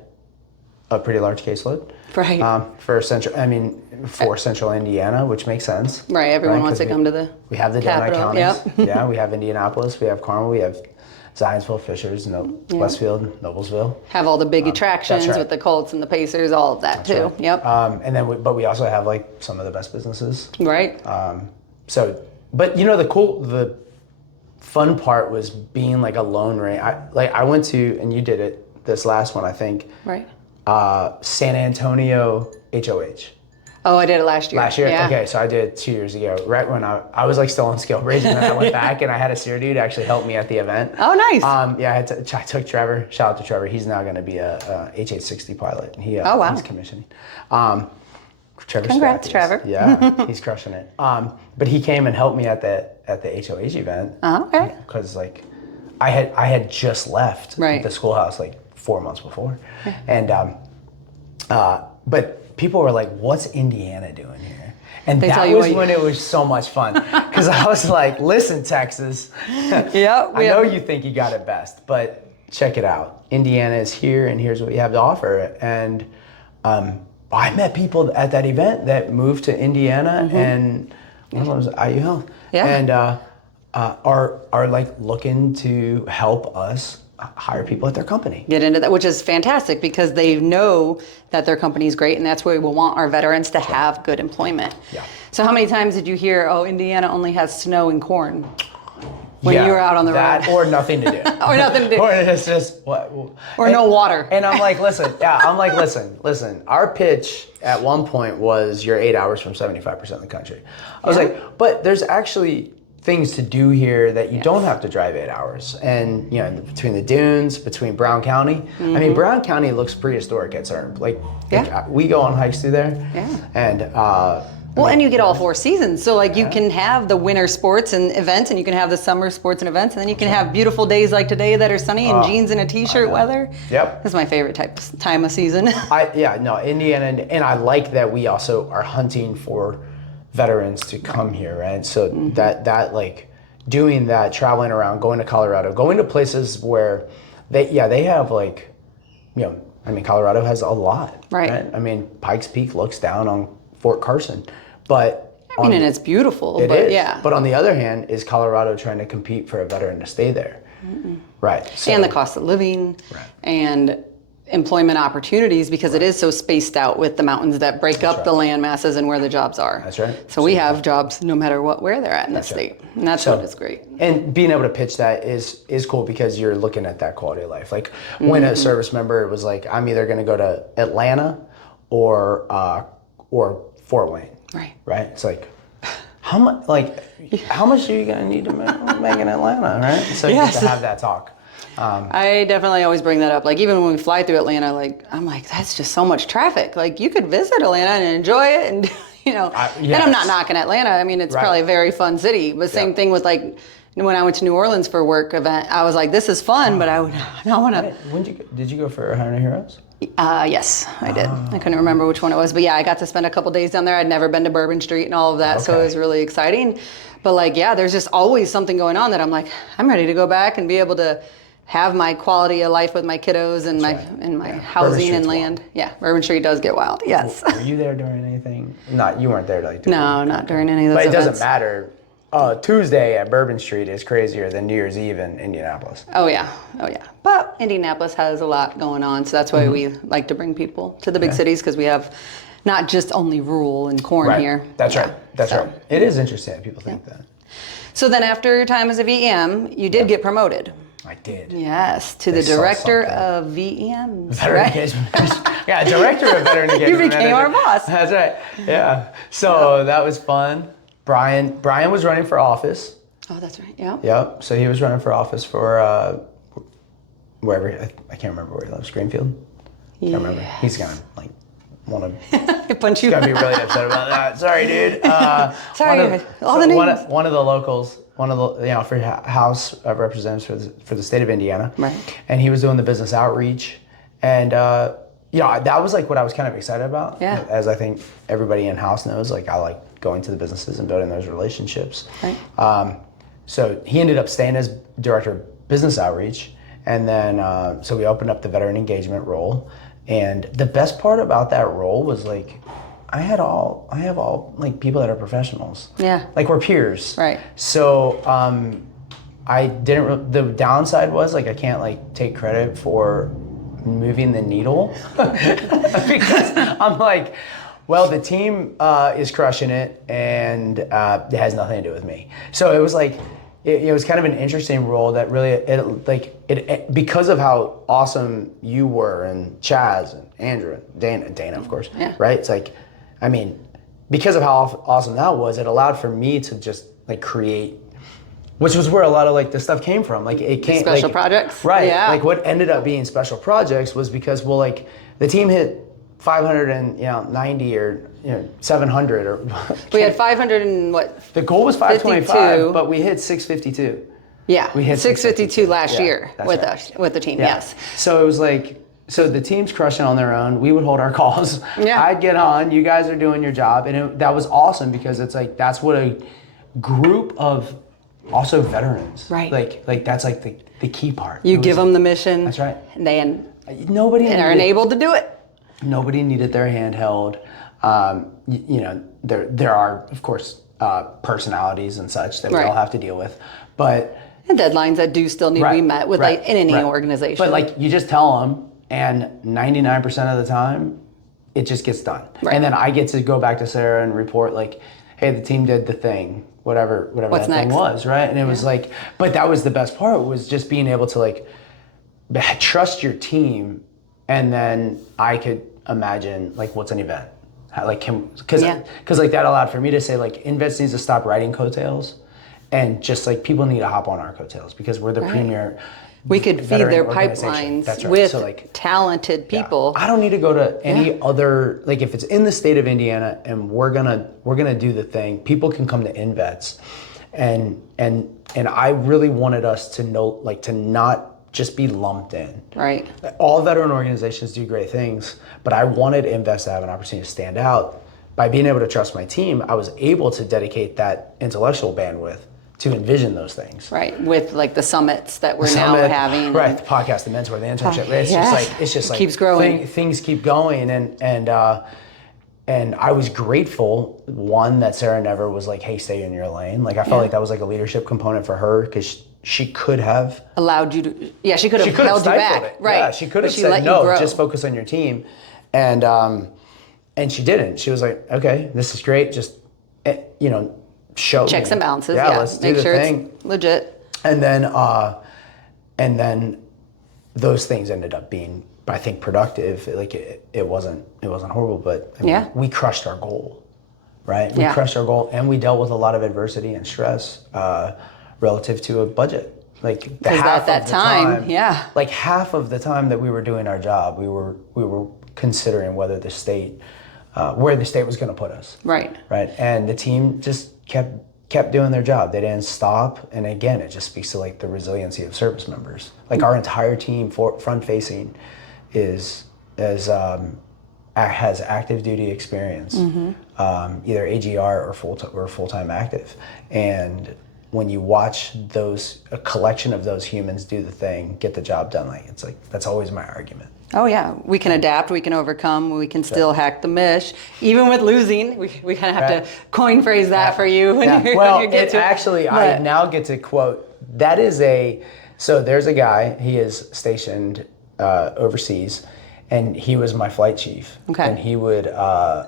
a pretty large caseload. Right. For Central Indiana, which makes sense. Right. Everyone wants to come to the We have the capital. counties. Yeah. We have Indianapolis. We have Carmel. We have Zionsville, Fishers, Westfield, Noblesville. Have all the big attractions with the Colts and the Pacers, all of that too. Right. Yep. And then, but we also have like some of the best businesses. Right. But the fun part was being like a lone ranger. I went to, and you did it this last one, I think. Right. San Antonio HOH. Oh, I did it last year. Last year? Yeah. Okay, so I did it 2 years ago, right when I was like still on SkillBridge, and then I went back and I had a SERE dude actually help me at the event. Oh, nice. I took Trevor. Shout out to Trevor. He's now going to be a H860 pilot. He's commissioning. Trevor's Congrats, Trevor. Yeah, he's crushing it. But he came and helped me at the HOH event. Oh, okay. Because like I had just left the schoolhouse like 4 months before, and but people were like, "What's Indiana doing here?" And that was when it was so much fun, because I was like, "Listen, Texas, I know you think you got it best, but check it out. Indiana is here, and here's what you have to offer." And I met people at that event that moved to Indiana, and one of them was IU Health, and are like looking to help us hire people at their company. Get into that, which is fantastic because they know that their company is great, and that's where we will want our veterans to have good employment. Yeah. So how many times did you hear, oh, Indiana only has snow and corn when you were out on the road? Or nothing to do. Or nothing to do. Or it's just what? Or no water. And I'm like, listen. Our pitch at one point was you're 8 hours from 75% of the country. I was like, but there's actually things to do here that you don't have to drive 8 hours. And between the dunes, between Brown County, I mean, Brown County looks prehistoric at certain, like we go on hikes through there. Yeah. And and you get all 4 seasons. So like you can have the winter sports and events, and you can have the summer sports and events, and then you can have beautiful days like today that are sunny and jeans and a t-shirt weather. Yep. That's my favorite time of season. Indiana, and I like that we also are hunting for veterans to come here, right? So that like doing that, traveling around, going to Colorado, going to places where they have like, I mean, Colorado has a lot, right? I mean, Pikes Peak looks down on Fort Carson, but and it's beautiful. But on the other hand, is Colorado trying to compete for a veteran to stay there? Right. So, and the cost of living, and employment opportunities, because it is so spaced out with the mountains that break up the land masses and where the jobs are. That's right. So we have jobs no matter where they're at in the state. And that's what is great. And being able to pitch that is cool because you're looking at that quality of life. Like when a service member was like, I'm either going to go to Atlanta or Fort Wayne. Right. Right. It's like, how much are you going to need to make in Atlanta, right? So you get to have that talk. I definitely always bring that up. Like even when we fly through Atlanta, I'm like, that's just so much traffic. Like you could visit Atlanta and enjoy it, and And I'm not knocking Atlanta. I mean, it's probably a very fun city. But same thing with like when I went to New Orleans for a work event, I was like, this is fun, but I would not want to. Did you go for Hundred Heroes? Yes, I did. I couldn't remember which one it was, but yeah, I got to spend a couple days down there. I'd never been to Bourbon Street and all of that, so it was really exciting. But like, yeah, there's just always something going on that I'm like, I'm ready to go back and be able to have my quality of life with my kiddos and my housing and land. Wild. Yeah, Bourbon Street does get wild. Yes. Were you there during anything? You weren't there like. No, not during any of those. But it events. doesn't matter. Tuesday at Bourbon Street is crazier than New Year's Eve in Indianapolis. Oh yeah. But Indianapolis has a lot going on, so that's why we like to bring people to the big cities, because we have not just only rural and corn here. That's right. It is interesting that people think that. So then after your time as a VEM, you did get promoted. I did. Yes, to the director of VEMs. Veteran engagement. Yeah, director of veteran engagement. You became our boss. That's right. Yeah. So that was fun. Brian was running for office. Oh, that's right. Yeah. Yep. So he was running for office for wherever. I can't remember where he lives. Greenfield. Yeah. Can't remember. He's gonna want to punch you. He's gonna be really upset about that. Sorry, dude. Sorry. All the names. One of the locals. One of the for House of Representatives for the state of Indiana. Right. And he was doing the business outreach, and that was like what I was kind of excited about. Yeah. As I think everybody in House knows, like I like going to the businesses and building those relationships. Right. So he ended up staying as director of business outreach, and then so we opened up the veteran engagement role. And the best part about that role was like, I have all like people that are professionals. Yeah. Like we're peers. Right. So I didn't. The downside was like I can't like take credit for moving the needle because I'm like, well, the team is crushing it, and it has nothing to do with me. So it was like, it was kind of an interesting role that really, it because of how awesome you were, and Chaz and Andrew and Dana, of course, right? It's like, I mean, because of how awesome that was, it allowed for me to just like create, which was where a lot of like the stuff came from. Like it came special projects, right? Yeah. Like what ended up being special projects was because like the team hit 590 or 700 or. We had 500 and what? The goal was 525, but we hit 652. Yeah, we hit 652 last year with right. us with the team. Yeah. Yes. So it was like. So the team's crushing on their own. We would hold our calls. Yeah. I'd get on. You guys are doing your job, and that was awesome because it's like that's what a group of also veterans. Right. Like that's like the key part. You give them the mission. That's right. And they are enabled to do it. Nobody needed their hand held. There are of course personalities and such that we all have to deal with, but And deadlines that do still need to be met with like in any organization. But like you just tell them, and 99% of the time, it just gets done. Right. And then I get to go back to SERE and report like, hey, the team did the thing, whatever What's that next? thing was, right? And it was like, but that was the best part, was just being able to like trust your team, and then I could imagine like what's an event. Because like that allowed for me to say like INvets needs to stop writing coattails, and just like people need to hop on our coattails because we're the premier. We could feed their pipelines with talented people. I don't need to go to any other, like if it's in the state of Indiana and we're gonna do the thing, people can come to INvets, and I really wanted us to know, like, to not just be lumped in. Right. All veteran organizations do great things, but I wanted INvets to have an opportunity to stand out. By being able to trust my team, I was able to dedicate that intellectual bandwidth to envision those things. Right, with like the summits that we're now having. Right, the podcast, the mentor, the internship. It's just like keeps growing. Things keep going, and I was grateful, one, that SERE never was like, hey, stay in your lane. Like I felt like that was like a leadership component for her, because she could have allowed you to. She could have held you back. It. Right. Yeah, she could have said no, just focus on your team, and she didn't. She was like, okay, this is great. Just show checks and balances. Yeah, let's do make the sure thing. It's legit. And then those things ended up being, I think, productive. Like it wasn't horrible, but we crushed our goal, right? We crushed our goal, and we dealt with a lot of adversity and stress relative to a budget. Like half of the time that we were doing our job, we were considering whether the state, where the state was going to put us. Right. Right. And the team just kept doing their job. They didn't stop. And again, it just speaks to like the resiliency of service members. Like our entire team, front facing, has active duty experience, either AGR or full-time active. And when you watch a collection of those humans do the thing, get the job done, like it's like, that's always my argument. Oh yeah, we can adapt, we can overcome, we can still hack the mish. Even with losing, we kind of have to coin phrase that for you when you get to it. I now get to quote, so there's a guy, he is stationed overseas, and he was my flight chief. Okay. And he would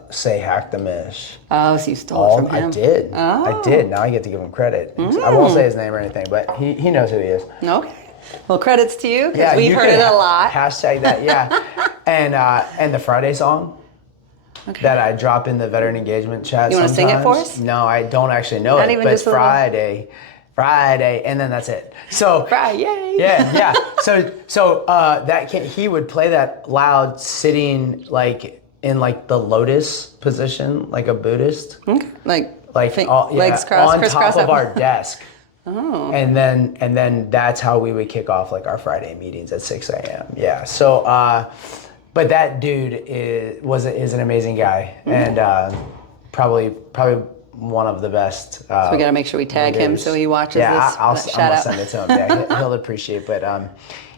say hack the mish. Oh, so you stole it from him? I did. I did. Now I get to give him credit. I won't say his name or anything, but he knows who he is. Okay. Well, credits to you, because we've heard it a lot. Hashtag that, yeah. And the Friday song that I drop in the veteran engagement chat. You want to sing it for us? No, I don't actually know it. But it's Friday, and then that's it. So Friday. Yeah. So he would play that loud, sitting like in like the lotus position, like a Buddhist. Okay. Like legs crossed, on top of our desk. Oh. And then that's how we would kick off like our Friday meetings at 6 a.m. Yeah. So, but that dude is an amazing guy, and probably one of the best. So we got to make sure we tag him so he watches this. Yeah, I'll send it to him. Yeah, he'll appreciate. But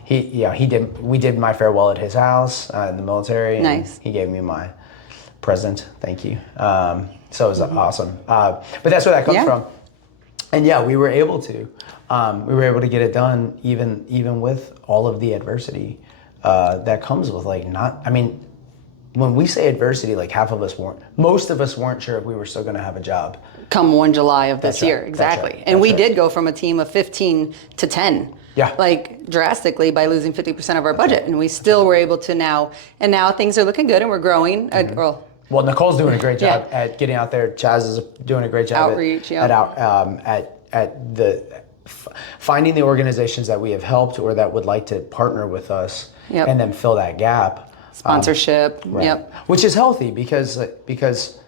we did my farewell at his house in the military. And he gave me my present. Thank you. So it was awesome. But that's where that comes from. And we were able to get it done even with all of the adversity that comes with when we say adversity, like most of us weren't sure if we were still going to have a job. Come 1 July of this year, exactly. Right. And we did go from a team of 15 to 10. Yeah. Like drastically by losing 50% of our budget, and we still were able to now things are looking good and we're growing. Well, Nicole's doing a great job at getting out there. Chaz is doing a great job outreach, at finding the organizations that we have helped or that would like to partner with us, and then fill that gap. Sponsorship, which is healthy because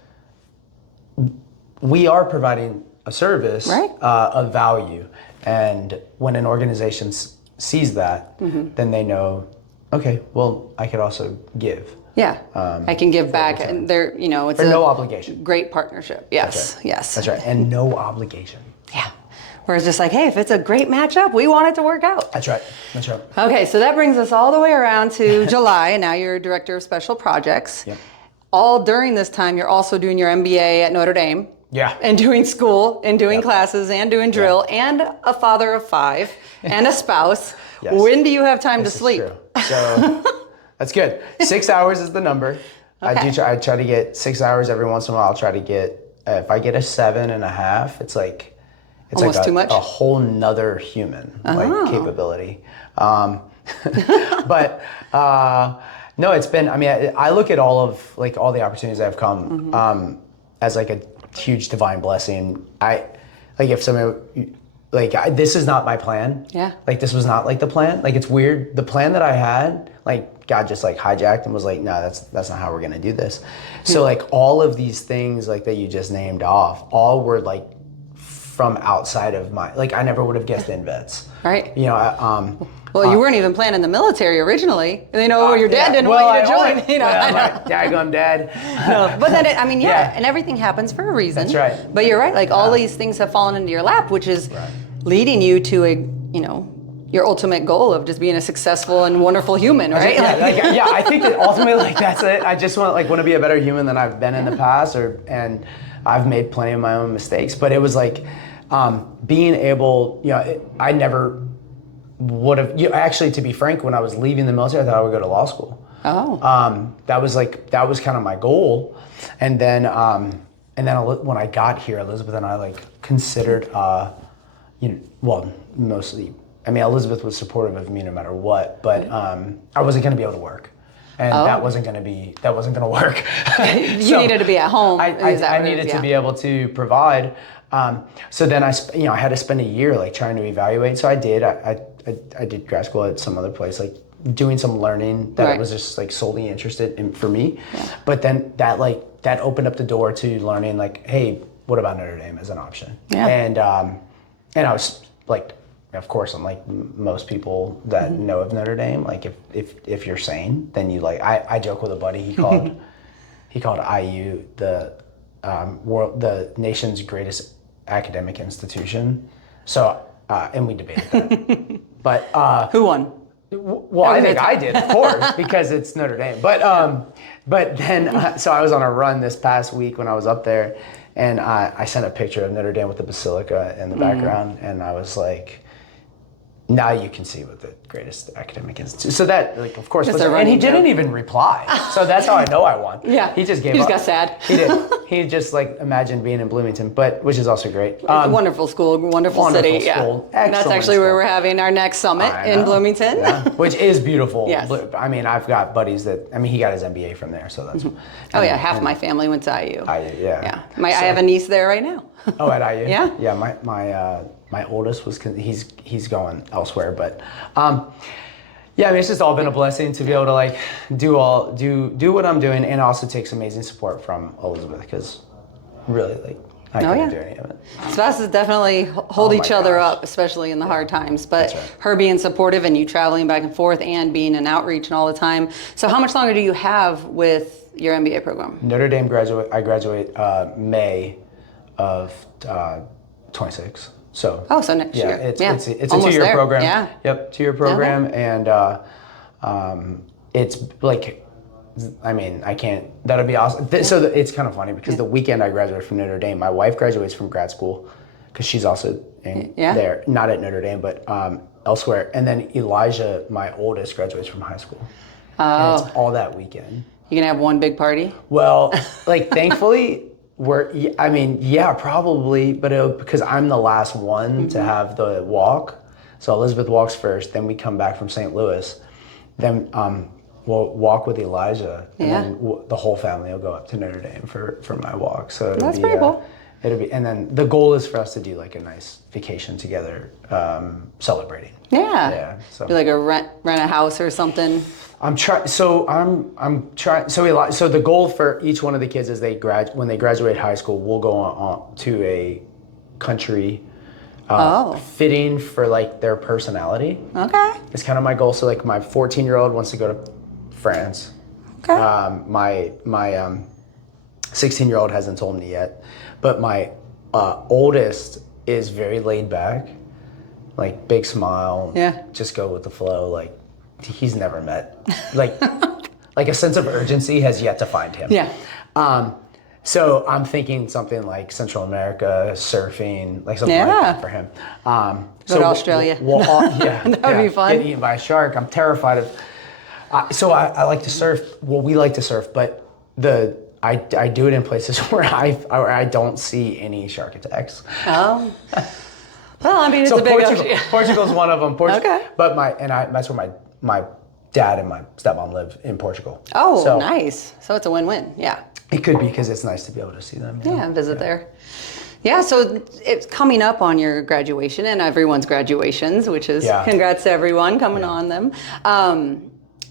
we are providing a service of value, and when an organization sees that, then they know, okay, well, I could also give. Yeah, I can give back, and it's no obligation. Great partnership. Yes, yes. That's right, and no obligation. Yeah, where it's just like, hey, if it's a great matchup, we want it to work out. That's right. Okay, so that brings us all the way around to July, and now you're Director of Special Projects. Yep. All during this time, you're also doing your MBA at Notre Dame. Yeah. And doing school and doing classes and doing drill and a father of 5 and a spouse. Yes. When do you have time to sleep? True. So that's good. 6 hours is the number. Okay. I try to get 6 hours every once in a while. I'll try to get, if I get a 7.5, it's like, almost too much? A whole nother human capability. But no, it's been, I mean, I look at all the opportunities that have come as like a huge divine blessing. If somebody, this is not my plan. Yeah. Like this was not like the plan. Like it's weird. The plan that I had, like God just like hijacked and was like, no, that's not how we're going to do this. So like all of these things like that you just named off, all were like from outside of my, like I never would have guessed INvets. Right. You know, well, you weren't even planning the military originally. You know, your dad didn't want you to join. You know, I know. Daggone dad. No, but then, and everything happens for a reason. That's right. But you're right. Like all these things have fallen into your lap, which is leading you to your ultimate goal of just being a successful and wonderful human, right? I think that ultimately, like that's it. I just want to be a better human than I've been in the past, and I've made plenty of my own mistakes. But it was like being able, I never would have. Actually, to be frank, when I was leaving the military, I thought I would go to law school. Oh. That was kind of my goal, and then when I got here, Elizabeth and I considered, mostly. I mean, Elizabeth was supportive of me no matter what, but I wasn't going to be able to work, and that wasn't going to work. You needed to be at home. I needed to be able to provide. So then I had to spend a year trying to evaluate. So I did. I did grad school at some other place, doing some learning that was just solely interested in for me. Yeah. But then that opened up the door to learning hey, what about Notre Dame as an option? Yeah. And I was of course, unlike most people that know of Notre Dame, if you're sane, then you I joke with a buddy. He called IU the nation's greatest academic institution. So and we debated that. But who won? Well, I think I did, of course, because it's Notre Dame. But then so I was on a run this past week when I was up there, and I sent a picture of Notre Dame with the basilica in the background, and I was like, now you can see what the greatest academic institute. So that, of course, and he didn't even reply. So that's how I know I won. Yeah. He just gave up. He just got sad. He did. He just imagined being in Bloomington, which is also great. It's a wonderful school, wonderful city. School. Yeah. And that's actually where we're having our next summit in Bloomington. Yeah. Which is beautiful. Yes. I mean, I've got buddies he got his MBA from there, so that's. Half my family went to IU. Yeah. I have a niece there right now. Oh, at IU? Yeah. Yeah, my oldest he's going elsewhere, but it's just all been a blessing to be able to do what I'm doing, and also takes amazing support from Elizabeth, because really I couldn't do any of it. Spouses definitely hold each other up, especially in the hard times. But her being supportive and you traveling back and forth and being in outreach and all the time. So how much longer do you have with your MBA program? Notre Dame I graduate May of 26. So next year. It's a 2-year program. Yeah. Yep, 2-year program, and it's I can't. That'll be awesome. So it's kind of funny because the weekend I graduated from Notre Dame, my wife graduates from grad school because she's also there, not at Notre Dame, but elsewhere. And then Elijah, my oldest, graduates from high school. Oh. And it's all that weekend. You gonna have one big party? Well, thankfully. Probably, but because I'm the last one to have the walk. So Elizabeth walks first, then we come back from St. Louis. Then we'll walk with Elijah, and then the whole family will go up to Notre Dame for my walk. So that's pretty cool. And then the goal is for us to do a nice vacation together, celebrating. Yeah. Yeah. So do rent a house or something. I'm trying. So I'm trying. So the goal for each one of the kids is when they graduate high school, we'll go on to a country fitting for like their personality. Okay. It's kind of my goal. So like my 14-year-old wants to go to France. Okay. My 16-year-old hasn't told me yet, but my oldest is very laid back, like big smile. Yeah. Just go with the flow. Like he's never met like a sense of urgency has yet to find him. Yeah. So I'm thinking something like Central America, surfing, like something like that for him. Go to Australia. Yeah, that would be fun. Get eaten by a shark. I'm terrified of. So I like to surf. Well, we like to surf, but I do it in places where I don't see any shark attacks. Oh. Well, I mean, it's so a big ocean. Portugal's one of them. Okay. But that's where my dad and my stepmom live in Portugal. Oh, so, nice. So it's a win-win. Yeah. It could be because it's nice to be able to see them. Yeah, and visit there. Yeah, so it's coming up on your graduation and everyone's graduations, which is congrats to everyone coming on them.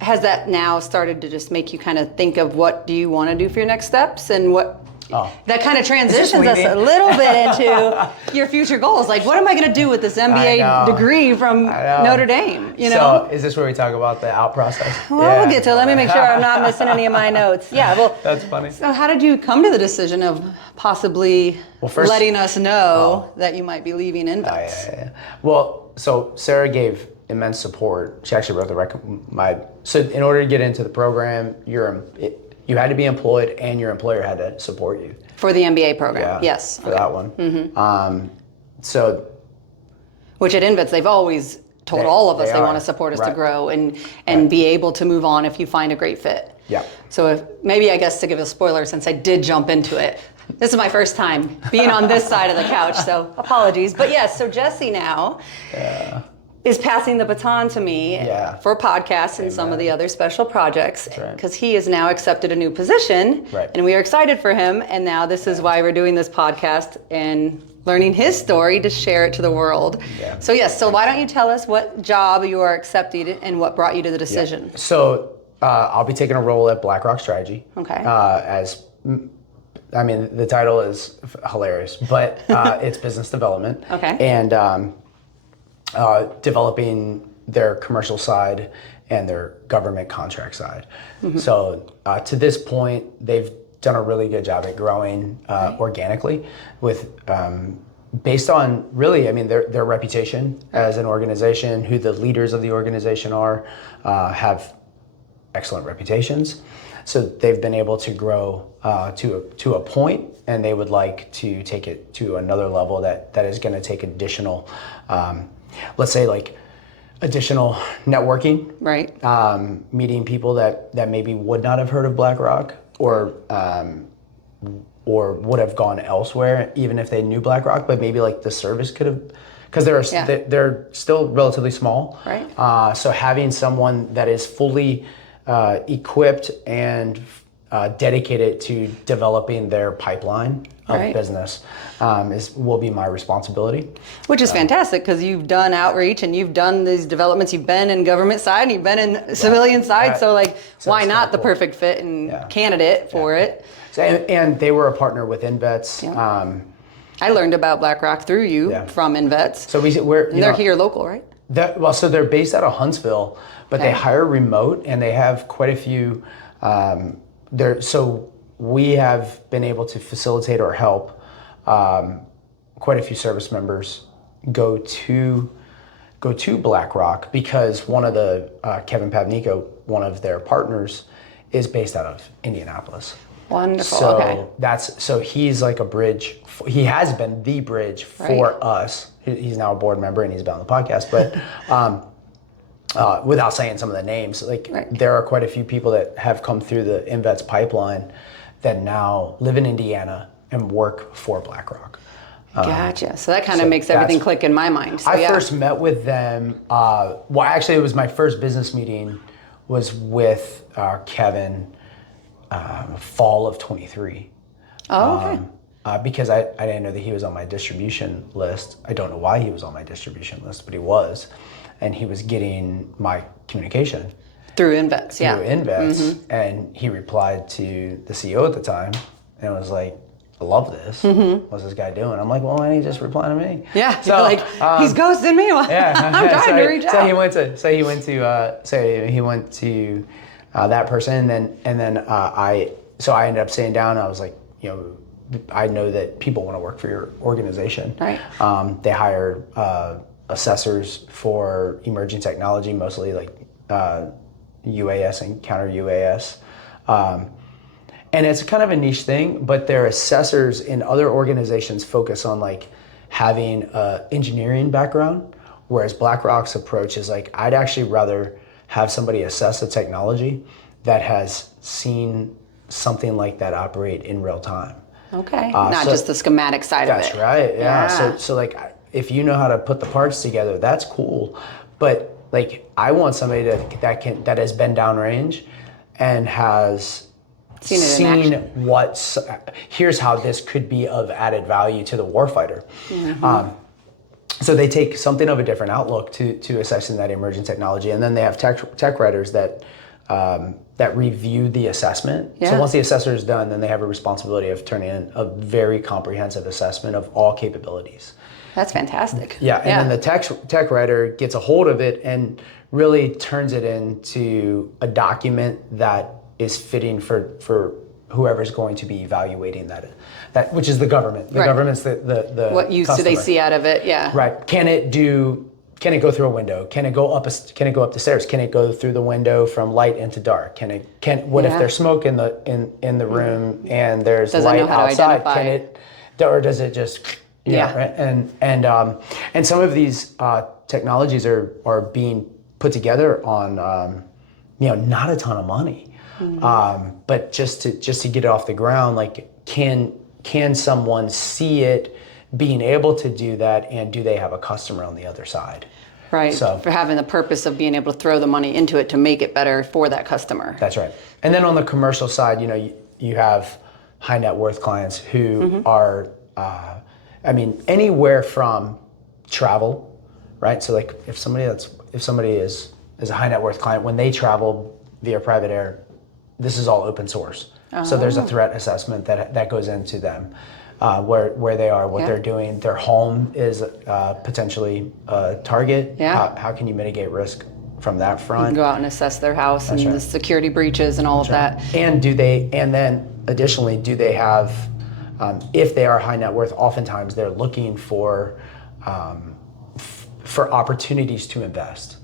Has that now started to just make you kind of think of what do you want to do for your next steps and what that kind of transitions us a little bit into your future goals. Like, what am I going to do with this MBA degree from Notre Dame? You know? So, is this where we talk about the out process? Well, we'll get to it. Let me make sure I'm not missing any of my notes. Yeah, well, that's funny. So, how did you come to the decision of possibly letting us know that you might be leaving INvets? Well, so SERE gave immense support. She actually wrote so in order to get into the program, you had to be employed and your employer had to support you. For the MBA program, yes. For that one. Mm-hmm. Which at INvets, they've always told all of us they want to support us to grow and be able to move on if you find a great fit. Yeah. So maybe, I guess, to give a spoiler, since I did jump into it, this is my first time being on this side of the couch, so apologies. But yes, so Jesse now is passing the baton to me for podcasts and some of the other special projects because he has now accepted a new position and we are excited for him. And now this is why we're doing this podcast and learning his story to share it to the world. Yeah. So so why don't you tell us what job you are accepting and what brought you to the decision? So I'll be taking a role at Blackrock Strategy. Okay. The title is hilarious, but it's business development. Okay. And developing their commercial side and their government contract side. Mm-hmm. So to this point, they've done a really good job at growing organically with based on really, their reputation as an organization, who the leaders of the organization are, have excellent reputations. So they've been able to grow to a point, and they would like to take it to another level that is going to take additional let's say like additional networking, meeting people that maybe would not have heard of Blackrock or would have gone elsewhere even if they knew Blackrock, but maybe like the service could have, because they're still relatively small. Right. So having someone that is fully equipped and dedicated to developing their pipeline of business will be my responsibility. Which is fantastic because you've done outreach and you've done these developments. You've been in government side and you've been in civilian side. So why not the perfect fit and candidate for it? So, and they were a partner with INvets. Yeah. I learned about Blackrock through you from INvets. So they're here local, right? So they're based out of Huntsville, but they hire remote and they have quite a few. So we have been able to facilitate or help quite a few service members go to Blackrock because one of the Kevin one of their partners, is based out of Indianapolis. Wonderful. So he's like a bridge. He has been the bridge for us. He's now a board member and he's been on the podcast, but without saying some of the names, there are quite a few people that have come through the INvets pipeline that now live in Indiana and work for Blackrock. Gotcha. So that kind of makes everything click in my mind. So, I first met with them. Actually, it was my first business meeting was with Kevin fall of 23. Oh, okay. Because I didn't know that he was on my distribution list. I don't know why he was on my distribution list, but he was. And he was getting my communication. Through INvets, Through INvets. Mm-hmm. And he replied to the CEO at the time and was like, I love this. Mm-hmm. What's this guy doing? I'm like, well, why didn't he just reply to me? Yeah, so like, he's ghosting me. I'm trying to reach out. So he went to that person, and then I ended up sitting down. And I was like, I know that people want to work for your organization. Right. They hire assessors for emerging technology, mostly like UAS and counter UAS. And it's kind of a niche thing, but their assessors in other organizations focus on like having an engineering background, whereas BlackRock's approach is like, I'd actually rather have somebody assess a technology that has seen something like that operate in real time. Okay, not just the schematic side of it. That's right, yeah. So like, if you know how to put the parts together, that's cool. But like, I want somebody that has been downrange and has seen here's how this could be of added value to the warfighter. So they take something of a different outlook to assessing that emerging technology, and then they have tech writers that review the assessment. Yeah. So once the assessor is done, then they have a responsibility of turning in a very comprehensive assessment of all capabilities. That's fantastic. Yeah, and then the tech writer gets a hold of it and really turns it into a document that is fitting for whoever's going to be evaluating that which is the government. The government's the what use customer. Do they see out of it? Yeah. Right. Can it go through a window? Can it go up the stairs? Can it go through the window from light into dark? What if there's smoke in the room and there's light outside? Or does it just right? And some of these technologies are being put together on not a ton of money. But just to get it off the ground, like can someone see it being able to do that, and do they have a customer on the other side? Right, so, for having the purpose of being able to throw the money into it to make it better for that customer. That's right. And then on the commercial side, you have high net worth clients who are, anywhere from travel, right? So like if somebody is a high net worth client, when they travel via private air, this is all open source. So there's a threat assessment that goes into them, where they are, what they're doing. Their home is potentially a target. Yeah. How can you mitigate risk from that front? You can go out and assess their house and the security breaches and all of that. And then additionally, do they have, if they are high net worth, oftentimes they're looking for opportunities to invest.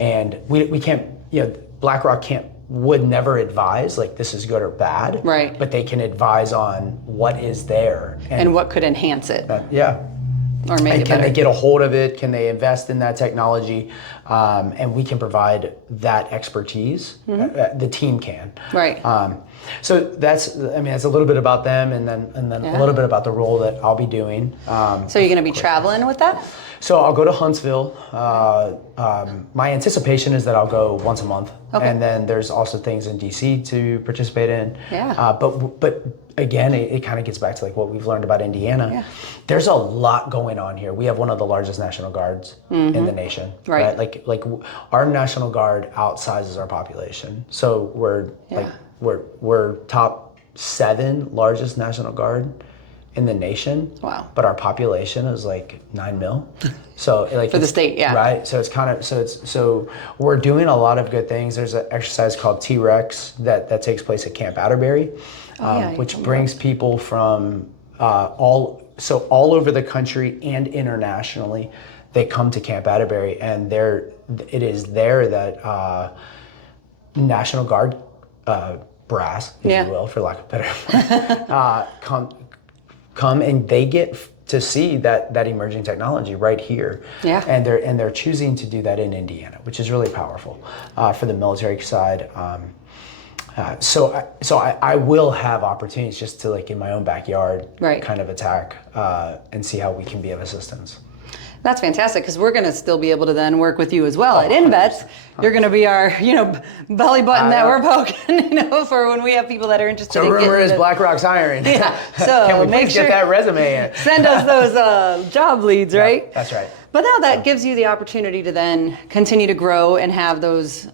And we can't, BlackRock would never advise like this is good or bad, right? But they can advise on what is there and what could enhance it. Or make it better. Can they get a hold of it? Can they invest in that technology? And we can provide that expertise. The team can. Right. So that's a little bit about them, and then a little bit about the role that I'll be doing. So you're going to be traveling with that? So I'll go to Huntsville. My anticipation is that I'll go once a month, and then there's also things in DC to participate in. Yeah. But again, it kind of gets back to like what we've learned about Indiana. Yeah. There's a lot going on here. We have one of the largest National Guards in the nation. Right. Like our National Guard outsizes our population. So we're top 7 largest National Guard in the nation. Wow. But our population is like 9 mil. So like for the state, yeah. Right. So it's kind of so we're doing a lot of good things. There's an exercise called T-Rex that takes place at Camp Atterbury, which brings people from all over the country and internationally. They come to Camp Atterbury, and it is there that National Guard brass, if you will, for lack of a better come and they get to see that emerging technology right here. Yeah. And they're choosing to do that in Indiana, which is really powerful for the military side. So I will have opportunities just to like in my own backyard kind of attack and see how we can be of assistance. That's fantastic, because we're going to still be able to then work with you as well at INvets. You're going to be our, belly button that we're poking, for when we have people that are interested. So rumor is BlackRock's hiring. Yeah. So can we please get that resume in? Send us those job leads, right? That's right. But now that gives you the opportunity to then continue to grow and have those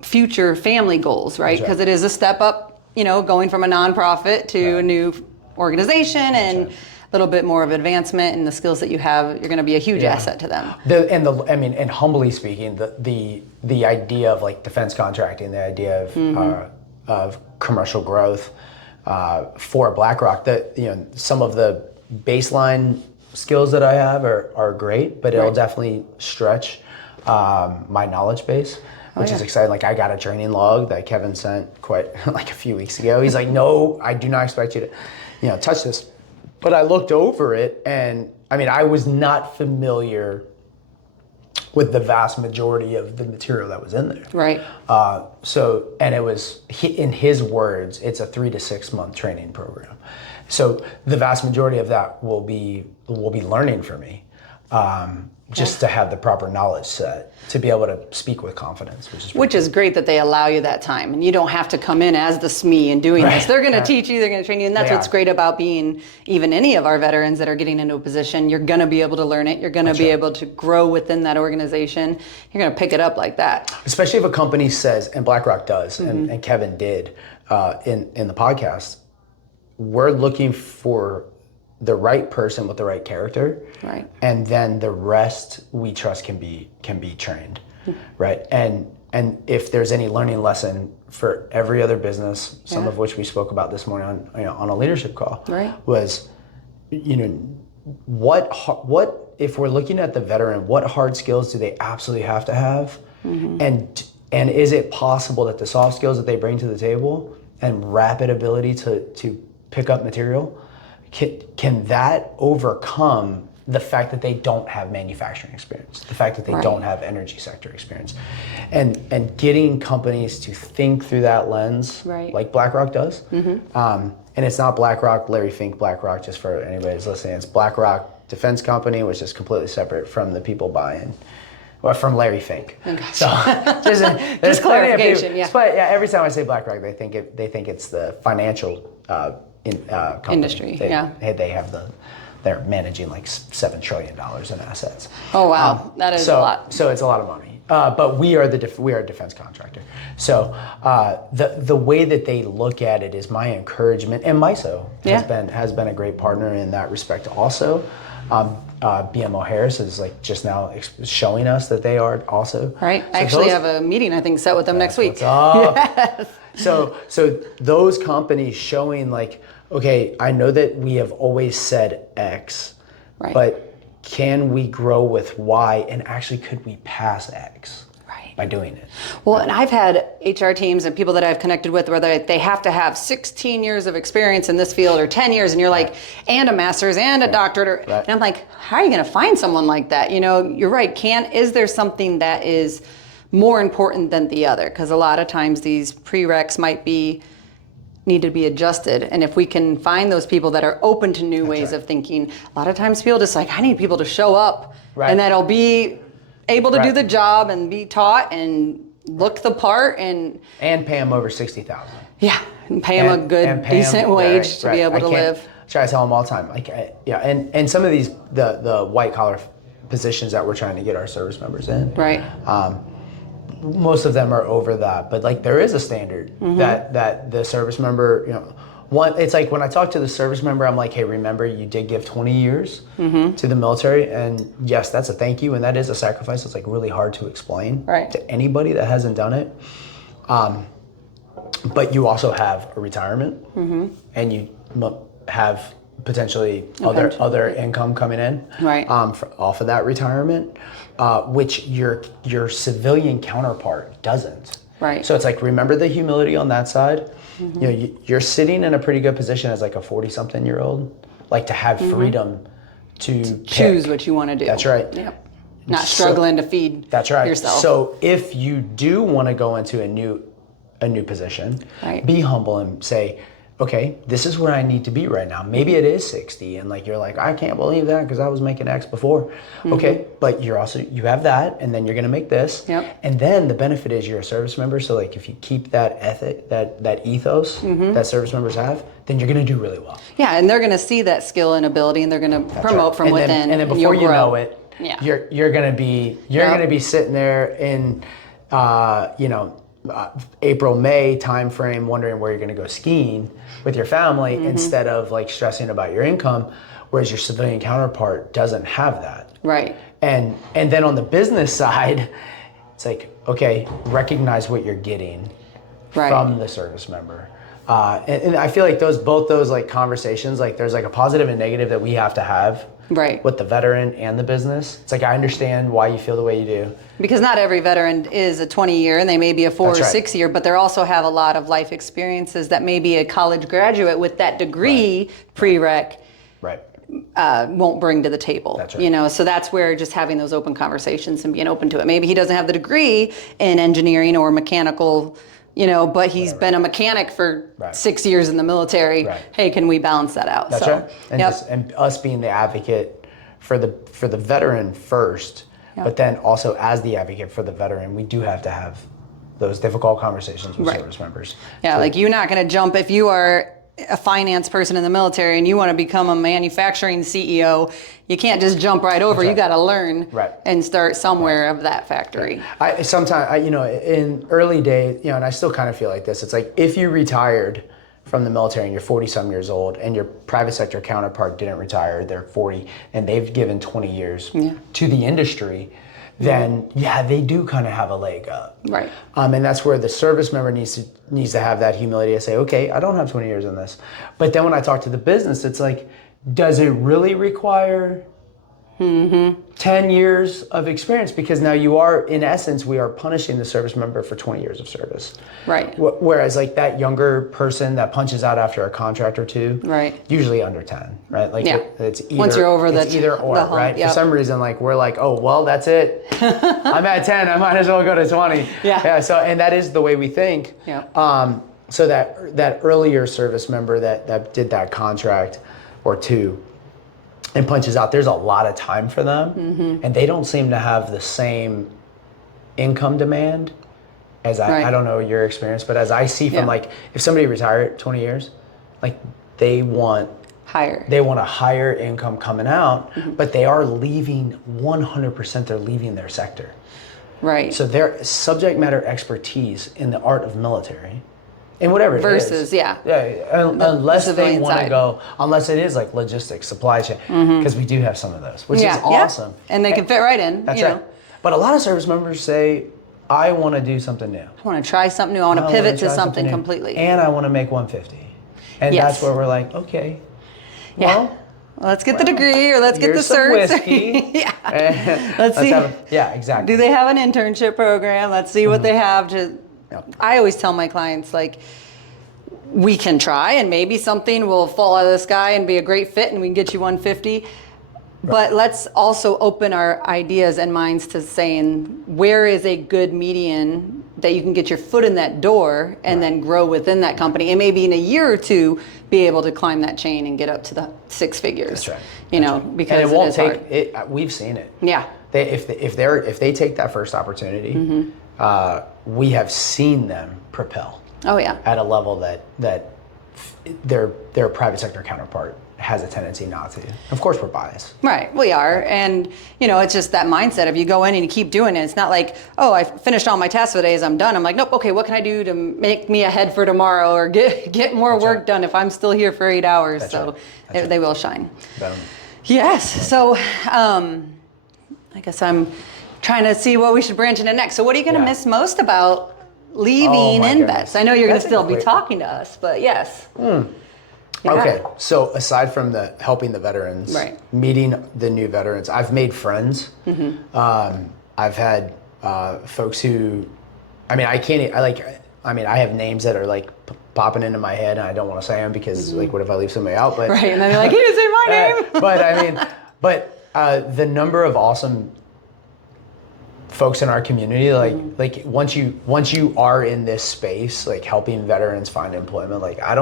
future family goals, right? Because it is a step up, going from a nonprofit to a new organization and a little bit more of advancement in the skills that you have. You're going to be a huge asset to them. And humbly speaking, the idea of like defense contracting, the idea of commercial growth for BlackRock, some of the baseline skills that I have are great, but it'll definitely stretch my knowledge base. which is exciting. Like I got a training log that Kevin sent quite like a few weeks ago. He's like, no, I do not expect you to, touch this. But I looked over it, and I mean, I was not familiar with the vast majority of the material that was in there. Right. And it was, in his words, it's a 3 to 6 month training program. So the vast majority of that will be learning for me, just to have the proper knowledge set to be able to speak with confidence, which is great that they allow you that time, and you don't have to come in as the SME and doing this. They're going to teach you, they're going to train you, and that's what's great about being even any of our veterans that are getting into a position. You're going to be able to learn it. You're going to be able to grow within that organization. You're going to pick it up like that. Especially if a company says, and Blackrock does, and Kevin did in the podcast, we're looking for the right person with the right character, right? And then the rest we trust can be trained, right? And if there's any learning lesson for every other business, some of which we spoke about this morning on a leadership call, right? Was, what if we're looking at the veteran, what hard skills do they absolutely have to have, and is it possible that the soft skills that they bring to the table and rapid ability to pick up material, can that overcome the fact that they don't have manufacturing experience, the fact that they don't have energy sector experience, and getting companies to think through that lens, like BlackRock does. And it's not BlackRock, Larry Fink BlackRock, just for anybody who's listening. It's BlackRock Defense Company, which is completely separate from the people buying, or from Larry Fink. So just clarification, But every time I say BlackRock, they think it's the financial company. Industry. They have they're managing like $7 trillion in assets. Oh wow, that is a lot. So it's a lot of money. But we are a defense contractor. So the way that they look at it is my encouragement, and MISO has been a great partner in that respect also. BMO Harris is like just now showing us that they are also. Right. I actually have a meeting I think set with them next week. What's up? Yes. So those companies showing like, okay, I know that we have always said X, but can we grow with Y, and actually could we pass X by doing it? Well, and I've had HR teams and people that I've connected with where they have to have 16 years of experience in this field or 10 years, and you're like, and a master's and a doctorate. And I'm like, how are you going to find someone like that? You're right. Is there something that is more important than the other? Because a lot of times these prereqs might need to be adjusted, and if we can find those people that are open to new ways of thinking, a lot of times people just like, I need people to show up and that'll be able to do the job and be taught and look the part and pay them over $60,000. Yeah, and pay them a good decent wage to be able to live. Try to tell them all the time, like and some of these the white collar positions that we're trying to get our service members in, most of them are over that, but like there is a standard that the service member, it's like when I talk to the service member, I'm like, hey, remember you did give 20 years to the military, and yes, that's a thank you, and that is a sacrifice. It's like really hard to explain to anybody that hasn't done it. But you also have a retirement, and you have potentially other income coming in off of that retirement, which your civilian counterpart doesn't. So it's like, remember the humility on that side. You're sitting in a pretty good position as like a 40-something-year-old, like to have freedom to choose what you want to do. That's right. Yep. Not struggling to feed yourself. So if you do want to go into a new position, be humble and say, okay, this is where I need to be right now. Maybe it is 60, and like you're like, I can't believe that because I was making X before. Okay, but you have that, and then you're gonna make this. And then the benefit is you're a service member, so like if you keep that ethic, that ethos that service members have, then you're gonna do really well. Yeah, and they're gonna see that skill and ability, and they're gonna promote from within. And then before you know it, you're gonna be sitting there in April, May timeframe, wondering where you're going to go skiing with your family instead of like stressing about your income, whereas your civilian counterpart doesn't have that. And then on the business side, it's like, okay, recognize what you're getting from the service member. And I feel like both those like conversations, like there's like a positive and negative that we have to have right. with the veteran and the business. It's like, I understand why you feel the way you do. Because not every veteran is a 20-year, and they may be a 4 That's or right. 6-year, but they also have a lot of life experiences that maybe a college graduate with that degree prereq Right. won't bring to the table. That's right. So that's where just having those open conversations and being open to it. Maybe he doesn't have the degree in engineering or mechanical, but he's been a mechanic for 6 years in the military. Right. Hey, can we balance that out? That's right. And, and us being the advocate for the veteran first, but then also as the advocate for the veteran, we do have to have those difficult conversations with service members. Yeah, like you're not going to jump if you are a finance person in the military and you want to become a manufacturing CEO, you can't just jump right over. You got to learn and start somewhere of that factory. Sometimes, in early days, and I still kind of feel like this. It's like if you retired from the military and you're 40-some years old and your private sector counterpart didn't retire, they're 40 and they've given 20 years to the industry, then they do kind of have a leg up. Right. And that's where the service member needs to have that humility to say, okay, I don't have 20 years in this. But then when I talk to the business, it's like, does it really require 10 years of experience? Because now you are, in essence, we are punishing the service member for 20 years of service. Right. Whereas like that younger person that punches out after a contract or two, usually under 10, right? Like it's either, once you're over either or, the hump, right? For some reason, like we're like, oh, well, that's it. I'm at 10, I might as well go to 20. So, and that is the way we think. So that earlier service member that did that contract or two, and punches out, there's a lot of time for them, and they don't seem to have the same income demand as I don't know your experience, but as I see from like, if somebody retired 20 years, like they want a higher income coming out, but they are leaving 100%, they're leaving their sector. Right. So their subject matter expertise in the art of military, and whatever it is. Unless they want to go, unless it is like logistics, supply chain, because we do have some of those, which is awesome. And they can fit right in. That's right. But a lot of service members say, I want to do something new. I want to try something new. I want to pivot to something completely. And I want to make 150. And that's where we're like, okay, well, let's get the degree, or let's get the cert. Whiskey. Let's see. Exactly. Do they have an internship program? Let's see what they have to. I always tell my clients, like, we can try and maybe something will fall out of the sky and be a great fit and we can get you 150. But let's also open our ideas and minds to saying, where is a good median that you can get your foot in that door and then grow within that company, and maybe in a year or two be able to climb that chain and get up to the 6 figures. That's right. Because and it won't take it. We've seen it. Yeah. If they take that first opportunity, we have seen them propel. Oh yeah. At a level that their private sector counterpart has a tendency not to. Of course, we're biased. Right, we are. And, it's just that mindset. If you go in and you keep doing it, it's not like, oh, I finished all my tasks for the days, I'm done. I'm like, nope, okay, what can I do to make me ahead for tomorrow, or get more work done if I'm still here for 8 hours? They will shine. Yes. So I guess I'm trying to see what we should branch into next. So what are you going to miss most about leaving INvets? I know you're going to still be talking to us, but yes. Okay, so aside from the helping the veterans, meeting the new veterans, I've made friends. I've had folks who, I have names that are like popping into my head, and I don't want to say them because like, what if I leave somebody out? But and then you're like, you didn't say my name. The number of awesome folks in our community, like once you are in this space, like helping veterans find employment, like I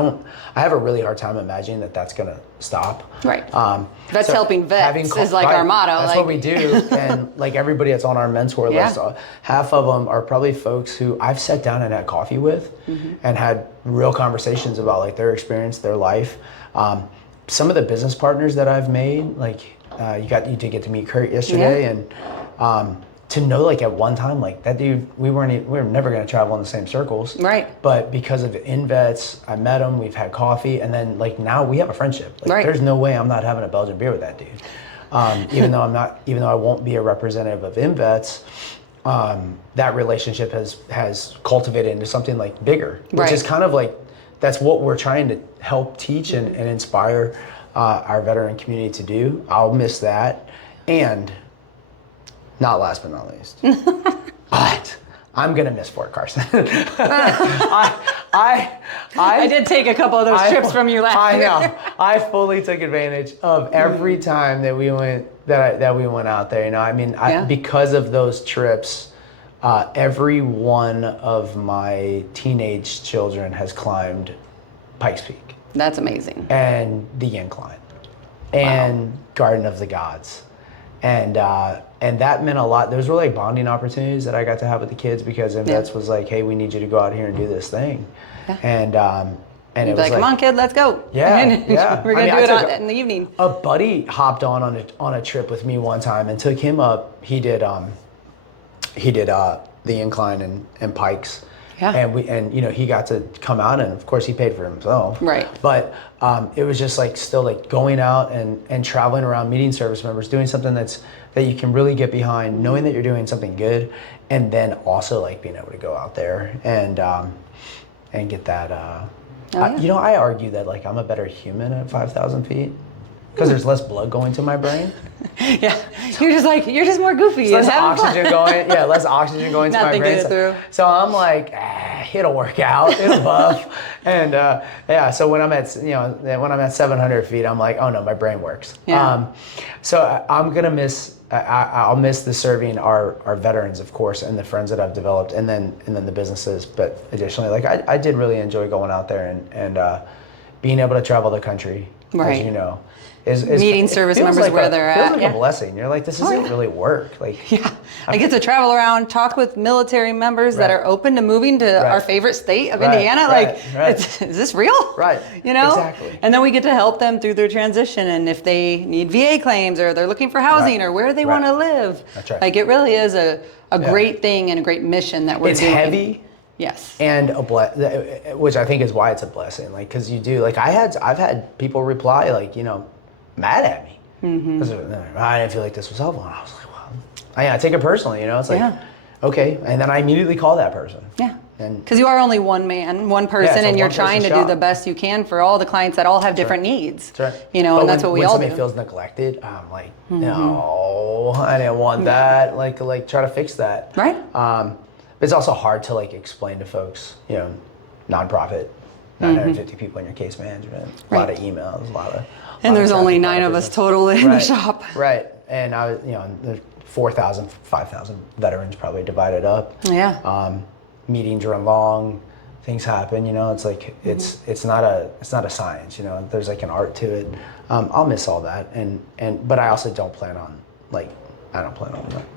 have a really hard time imagining that that's gonna stop. Right. Vets helping vets is like our motto. That's what we do, and like everybody that's on our mentor list, half of them are probably folks who I've sat down and had coffee with, and had real conversations about like their experience, their life. Some of the business partners that I've made, like you did get to meet Kurt yesterday, and to know like at one time, like that dude, we were never going to travel in the same circles. Right. But because of INvets, I met him, we've had coffee, and then like now we have a friendship. Like there's no way I'm not having a Belgian beer with that dude. Even though I won't be a representative of INvets, that relationship has cultivated into something like bigger, which is kind of like, that's what we're trying to help teach and inspire our veteran community to do. I'll miss that. And not last but not least, but I'm gonna miss Fort Carson. I did take a couple of those trips from you last year. I know. I fully took advantage of every time that we went that we went out there. You know, I mean, because of those trips, every one of my teenage children has climbed Pikes Peak. That's amazing. And the Incline, and Garden of the Gods, and that meant a lot. Those were like bonding opportunities that I got to have with the kids because INvets was like, hey, we need you to go out here and do this thing, and it was like, come on, kid, let's go. Yeah. We're gonna do it in the evening. A buddy hopped on a trip with me one time and took him up. He did the Incline and Pikes. Yeah. And you know, he got to come out, and of course he paid for himself. Right. But it was just like still like going out and traveling around, meeting service members, doing something that you can really get behind, knowing that you're doing something good, and then also like being able to go out there and get that. You know, I argue that like I'm a better human at 5,000 feet because there's less blood going to my brain. Yeah, you're just more goofy. Less oxygen going. Yeah, less oxygen going to my brain. So I'm like, it'll work out. It'll buff. And so when I'm at 700 feet, I'm like, oh no, my brain works. Yeah. So I'm gonna miss. I'll miss the serving our veterans, of course, and the friends that I've developed, and then the businesses. But additionally, like I did really enjoy going out there and being able to travel the country, as you know. Is meeting service members like where they're at. Feels like a blessing. You're like, this isn't really work. Like, I get to travel around, talk with military members that are open to moving to our favorite state of Indiana. Is this real? Right. You know? Exactly. And then we get to help them through their transition, and if they need VA claims or they're looking for housing or where they want to live. That's right. Like, it really is a great thing and a great mission that we're doing. It's heavy. Yes. And which I think is why it's a blessing. Like, because you do, like, I've had people reply, like, you know, mad at me. Mm-hmm. I didn't feel like this was helpful. And I was like, well, I take it personally, you know? It's like, okay. And then I immediately call that person. Yeah. Because you are only one man, one person, and you're trying to do the best you can for all the clients that all have different needs. That's right. You know, and that's what we all do. When somebody feels neglected, I'm like, no, I didn't want that. Like try to fix that. Right. But it's also hard to like explain to folks, you know, nonprofit, 950 people in your case management, a lot of emails, a lot of. And there's only 9 of us total in the shop. Right. And I was, you know, there's 4,000, 5,000 veterans probably divided up. Yeah. Meetings run long, things happen, you know, it's like, it's not a science, you know, there's like an art to it. I'll miss all that. But I also don't plan on that.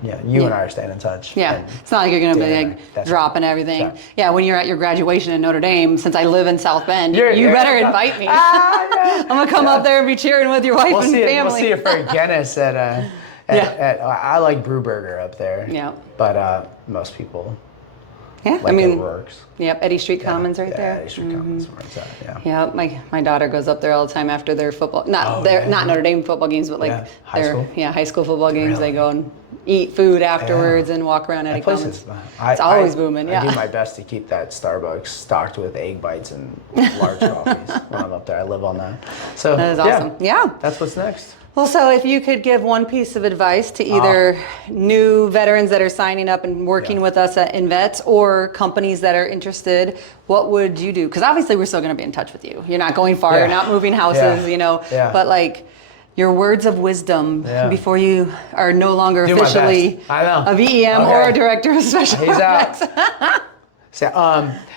Yeah, you and I are staying in touch. Yeah, it's not like you're going to be like dropping everything. Yeah, when you're at your graduation in Notre Dame, since I live in South Bend, you better invite me. I'm going to come up there and be cheering with your wife and family. We'll see you for Guinness at I like Brewburger up there. Yeah. But most people. Yeah, like O'Rourke's. Yep, Eddy Street Commons right there. Eddy Street Commons, right there, Yeah, my daughter goes up there all the time after their football, not Notre Dame football games, but like high school football games. Really? They go and eat food afterwards and walk around Eddy Commons. It's always booming, I do my best to keep that Starbucks stocked with egg bites and large coffees when I'm up there. I live on that. So that is awesome. Yeah. That's what's next. Well, so if you could give one piece of advice to either new veterans that are signing up and working with us at INvets or companies that are interested, what would you do? Because obviously we're still going to be in touch with you. You're not going far. You're not moving houses, you know. Yeah. But like your words of wisdom before you are no longer officially a VEM or a director of special projects.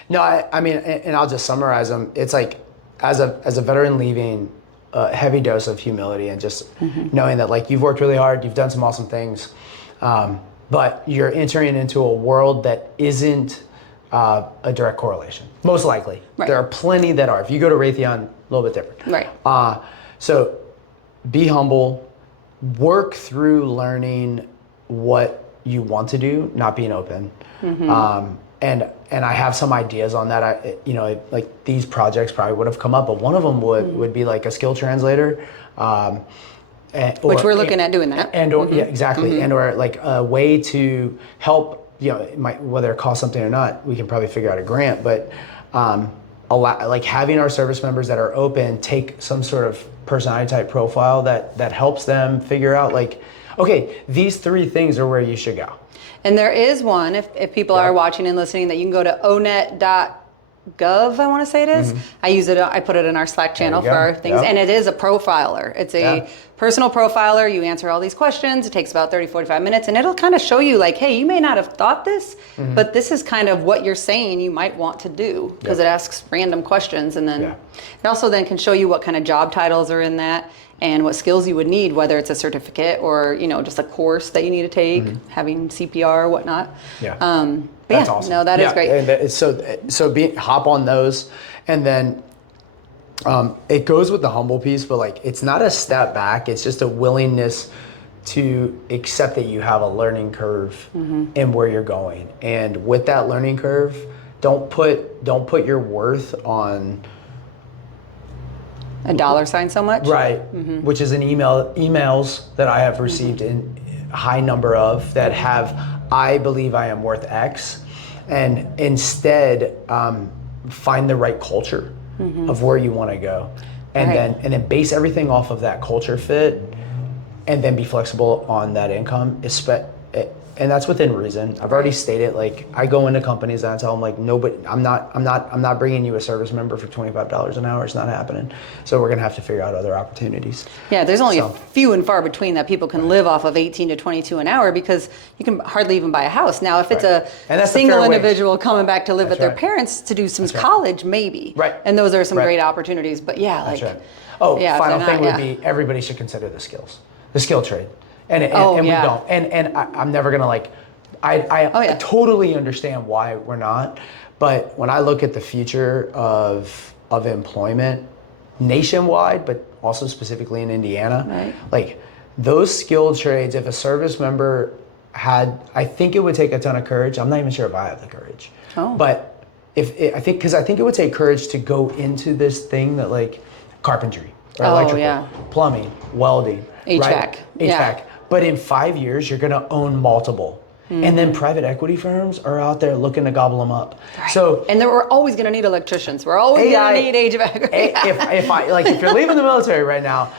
No, I mean, and I'll just summarize them. It's like as a veteran leaving, a heavy dose of humility and just knowing that like you've worked really hard, you've done some awesome things, but you're entering into a world that isn't a direct correlation. Most likely. Right. There are plenty that are. If you go to Raytheon, a little bit different. Right. So be humble, work through learning what you want to do, not being open. And I have some ideas on that. Like these projects probably would have come up, but one of them would be like a skill translator, which we're looking at doing that. Exactly. And or like a way to help. You know, whether it costs something or not, we can probably figure out a grant. But like having our service members that are open take some sort of personality type profile that helps them figure out like, okay, these 3 things are where you should go. And there is one, if people are watching and listening, that you can go to onet.gov, I want to say it is. I put it in our Slack channel for our things, and it is a profiler. It's a personal profiler. You answer all these questions. It takes about 30, 45 minutes, and it'll kind of show you like, hey, you may not have thought this, but this is kind of what you're saying you might want to do, because it asks random questions, and then it also then can show you what kind of job titles are in that, and what skills you would need, whether it's a certificate or, you know, just a course that you need to take, having CPR or whatnot. That's awesome. No, that is great. And so hop on those, and then it goes with the humble piece, but like it's not a step back. It's just a willingness to accept that you have a learning curve in where you're going, and with that learning curve, don't put your worth on a dollar sign so much, right? Which is emails that I have received in high number of that have, I believe I am worth X, and instead find the right culture of where you want to go, and then base everything off of that culture fit, and then be flexible on that income. And that's within reason. I've already stated, like, I go into companies and I tell them, like, nobody, I'm not bringing you a service member for $25 an hour. It's not happening. So we're gonna have to figure out other opportunities. Yeah, there's only a few and far between that people can live off of 18 to 22 an hour, because you can hardly even buy a house. Now, if it's a single individual coming back to live with their parents to do some college, maybe. Right. And those are some great opportunities. But yeah, like. Final thing would be, everybody should consider the skill trade. And we don't. And I'm never gonna like, I totally understand why we're not. But when I look at the future of employment nationwide, but also specifically in Indiana, like those skilled trades, if a service member had, I think it would take a ton of courage. I'm not even sure if I have the courage. But I think it would take courage to go into this thing that like carpentry or electrical, plumbing, welding, HVAC. HVAC. But in 5 years, you're going to own multiple. And then private equity firms are out there looking to gobble them up. So, and then we're always going to need electricians. We're always going to need HVAC. If you're leaving the military right now,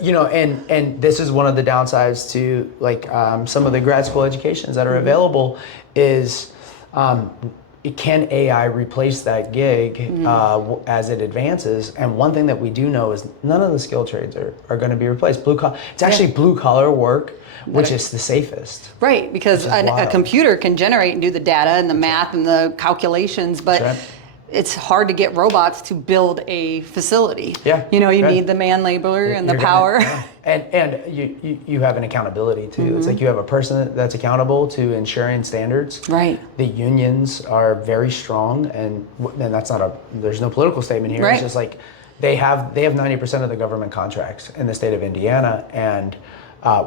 you know, and this is one of the downsides to like some of the grad school educations that are available is, can AI replace that gig as it advances? And one thing that we do know is none of the skill trades are going to be replaced. It's actually blue collar work, which is the safest. Right, because a computer can generate and do the data and the math and the calculations, but it's hard to get robots to build a facility. You know, you need the man labor and the power. And you have an accountability too. It's like you have a person that's accountable to ensuring standards. The unions are very strong, and that's not there's no political statement here. It's just like they have 90% of the government contracts in the state of Indiana, and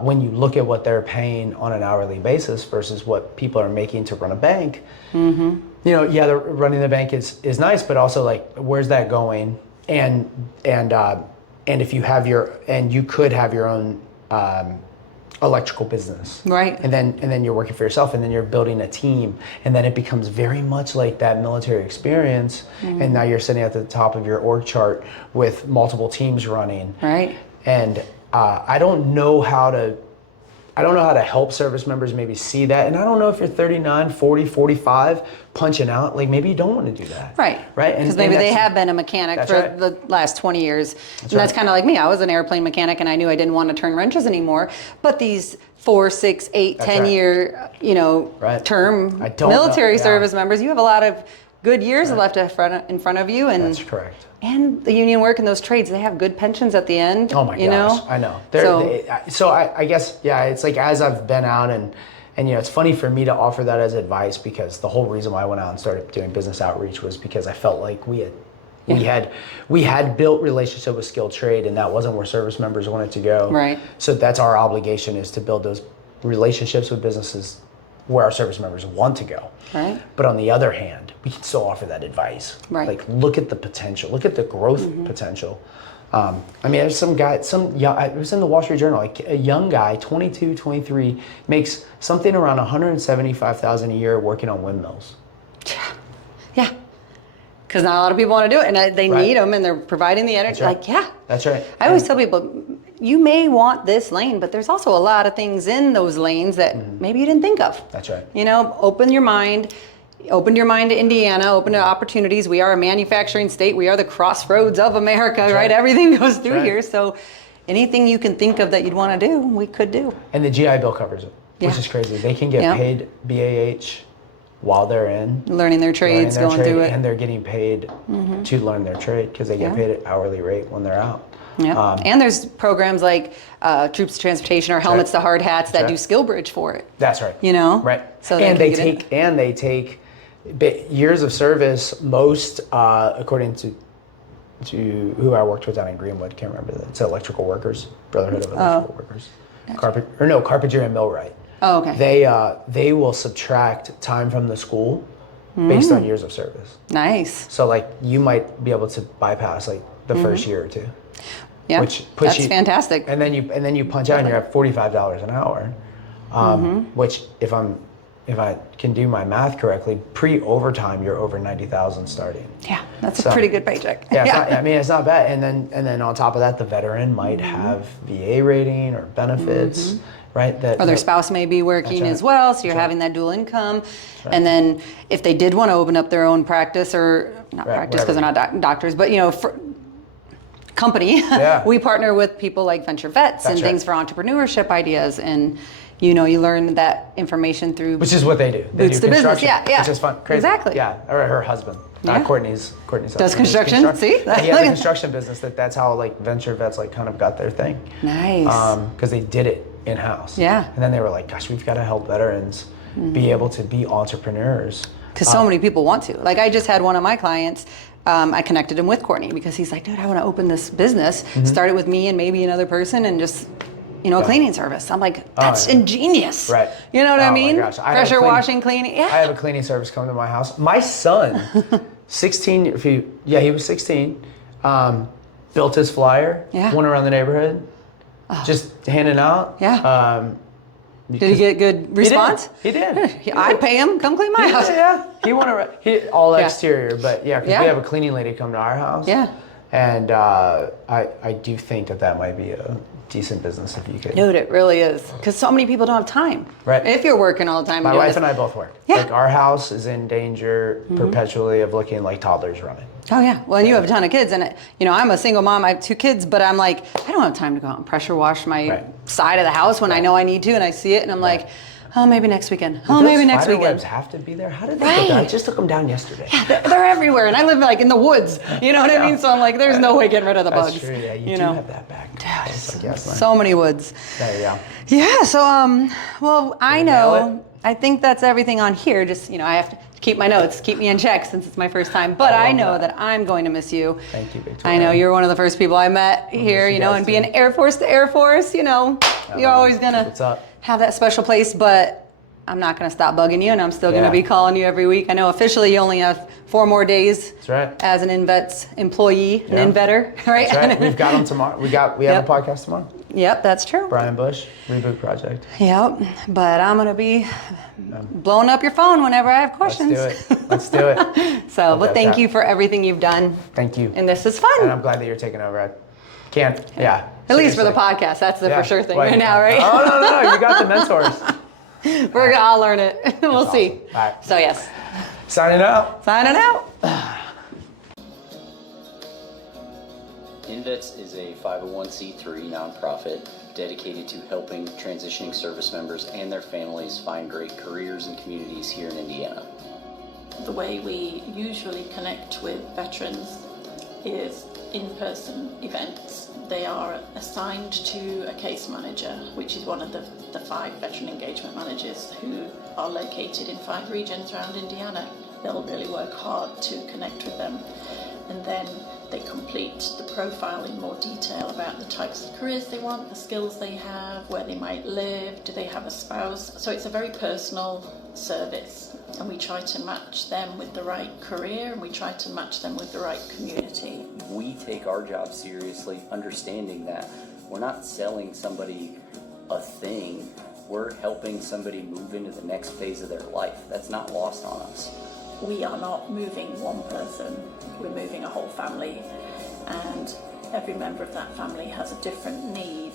when you look at what they're paying on an hourly basis versus what people are making to run a bank, you know, the running the bank is nice, but also like, where's that going? And if you have you could have your own electrical business, and then you're working for yourself, and then you're building a team, and then it becomes very much like that military experience, and now you're sitting at the top of your org chart with multiple teams running, and I don't know how to help service members maybe see that. And I don't know if you're 39, 40, 45, punching out, like maybe you don't want to do that. Right. Because maybe they have been a mechanic for the last 20 years. That's kind of like me. I was an airplane mechanic and I knew I didn't want to turn wrenches anymore. But these 4, 6, 8, 10 year, term military service members, you have a lot of good years left in front of you. And that's correct. And the union work and those trades, they have good pensions at the end. Oh my gosh, I know. So I guess, it's like, as I've been out and it's funny for me to offer that as advice, because the whole reason why I went out and started doing business outreach was because I felt like we had built relationship with skilled trade, and that wasn't where service members wanted to go. So that's our obligation, is to build those relationships with businesses where our service members want to go. But on the other hand, we can still offer that advice. Like, look at the potential, look at the growth potential. I mean, there's some guy, it was in the Wall Street Journal, like a young guy, 22, 23, makes something around $175,000 a year working on windmills. because not a lot of people want to do it, and they need them, and they're providing the energy. Right. Like, yeah. That's right. I always tell people, you may want this lane, but there's also a lot of things in those lanes that maybe you didn't think of. That's right. You know, open your mind to Indiana, open to opportunities. We are a manufacturing state. We are the crossroads of America, right? Everything goes through here. So anything you can think of that you'd want to do, we could do. And the GI Bill covers it, which is crazy. They can get paid BAH while they're in. Learning their trades, going through it. And they're getting paid to learn their trade because they get paid at hourly rate when they're out. Yeah, and there's programs like Troops to Transportation or Helmets to Hard Hats that do skill bridge for it. That's right. You know, right? So they take years of service. Most, according to who I worked with down in Greenwood, can't remember it's Electrical Workers, Brotherhood of Electrical Workers, Carpentry and Millwright. Oh, okay. They will subtract time from the school based on years of service. Nice. So like you might be able to bypass like the first year or two. Yeah, which puts that's fantastic. And then you punch out and you're at $45 an hour, which if I can do my math correctly, pre-overtime you're over 90,000 starting. Yeah, that's a pretty good paycheck. Yeah, it's not bad. And then on top of that, the veteran might have VA rating or benefits, right? Or their spouse may be working as well, so you're having that dual income. And then if they did want to open up their own practice, or not practice because they're not doctors, but company, we partner with people like Venture Vets and things for entrepreneurship ideas, and you learn that information through, which is what they do. They Boots to Business, which is fun, crazy. Exactly. Yeah, or her husband, Courtney's does construction. See, he has a construction business. That's how like Venture Vets like kind of got their thing. Nice. Because they did it in house. Yeah. And then they were like, gosh, we've got to help veterans be able to be entrepreneurs. Because so many people want to. Like I just had one of my clients. I connected him with Courtney because he's like, dude, I want to open this business. Start it with me and maybe another person, and just, a cleaning service. I'm like, that's ingenious. Right. You know what I mean? My gosh. Pressure washing, cleaning. Yeah. I have a cleaning service come to my house. My son, 16, he was 16, built his flyer, went around the neighborhood, just handing out. Yeah. Did he get good response? He did. I pay him, come clean my house. Yeah. He went around, all exterior, but because we have a cleaning lady come to our house. Yeah. And I do think that might be a decent business if you could. Dude, it really is. Because so many people don't have time. Right. If you're working all the time. My wife and I both work. Yeah. Like our house is in danger perpetually of looking like toddlers running. Oh yeah. Well, and you have a ton of kids, and I'm a single mom. I have 2 kids, but I'm like, I don't have time to go out and pressure wash my side of the house when I know I need to, and I see it, and I'm like, oh, maybe next weekend. Oh, maybe next weekend. Webs have to be there. How did they get down? I just took them down yesterday. Yeah, they're everywhere, and I live like in the woods. You know what I mean? So I'm like, there's no way getting rid of the bugs. That's true. Yeah, you do have that back. So many woods. There you go. Yeah. So well, I know. I think that's everything on here. Just I have to keep my notes, keep me in check since it's my first time. But I know that I'm going to miss you. Thank you, Victoria. I know you're one of the first people I met here. And being Air Force to Air Force, you're always gonna have that special place. But I'm not gonna stop bugging you, and I'm still gonna be calling you every week. I know officially you only have 4 more days. That's right. As an INvets employee, an INvetter, right? That's right. We've got them tomorrow. We have a podcast tomorrow. Yep, that's true. Brian Bush, Reboot Project. Yep, but I'm gonna be blowing up your phone whenever I have questions. Let's do it. So, but thank you for everything you've done. Thank you. And this is fun. And I'm glad that you're taking over. I can't. Yeah. At least for the podcast, that's the for sure thing right now, right? Oh no! You got the mentors. I'll learn it. We'll see. Awesome. All right. So yes. Signing out. INvets is a 501c3 nonprofit dedicated to helping transitioning service members and their families find great careers and communities here in Indiana. The way we usually connect with veterans is in-person events. They are assigned to a case manager, which is one of the 5 veteran engagement managers who are located in 5 regions around Indiana. They'll really work hard to connect with them, and then they complete the profile in more detail about the types of careers they want, the skills they have, where they might live, do they have a spouse. So it's a very personal service, and we try to match them with the right career, and we try to match them with the right community. We take our job seriously, understanding that we're not selling somebody a thing, we're helping somebody move into the next phase of their life. That's not lost on us. we are not moving one person, we're moving a whole family, and every member of that family has a different need.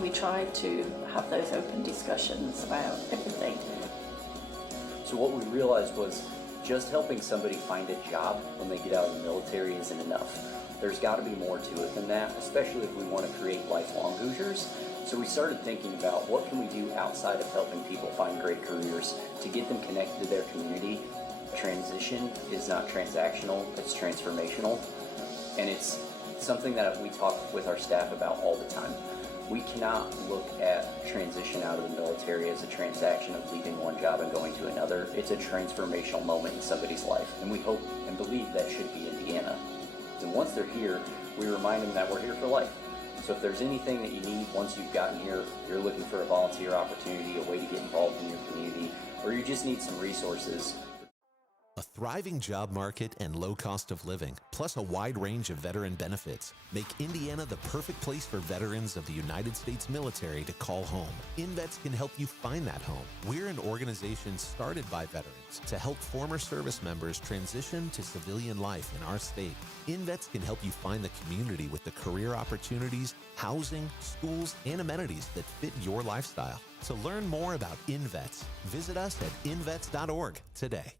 We try to have those open discussions about everything. So what we realized was just helping somebody find a job when they get out of the military isn't enough. There's got to be more to it than that, especially if we want to create lifelong Hoosiers. So we started thinking about what can we do outside of helping people find great careers to get them connected to their community. Transition is not transactional, it's transformational. And it's something that we talk with our staff about all the time. We cannot look at transition out of the military as a transaction of leaving one job and going to another. It's a transformational moment in somebody's life, and we hope and believe that should be Indiana. And once they're here, we remind them that we're here for life. So if there's anything that you need once you've gotten here, you're looking for a volunteer opportunity, a way to get involved in your community, or you just need some resources. A thriving job market and low cost of living, plus a wide range of veteran benefits, make Indiana the perfect place for veterans of the United States military to call home. INvets can help you find that home. We're an organization started by veterans to help former service members transition to civilian life in our state. INvets can help you find the community with the career opportunities, housing, schools, and amenities that fit your lifestyle. To learn more about INvets, visit us at invets.org today.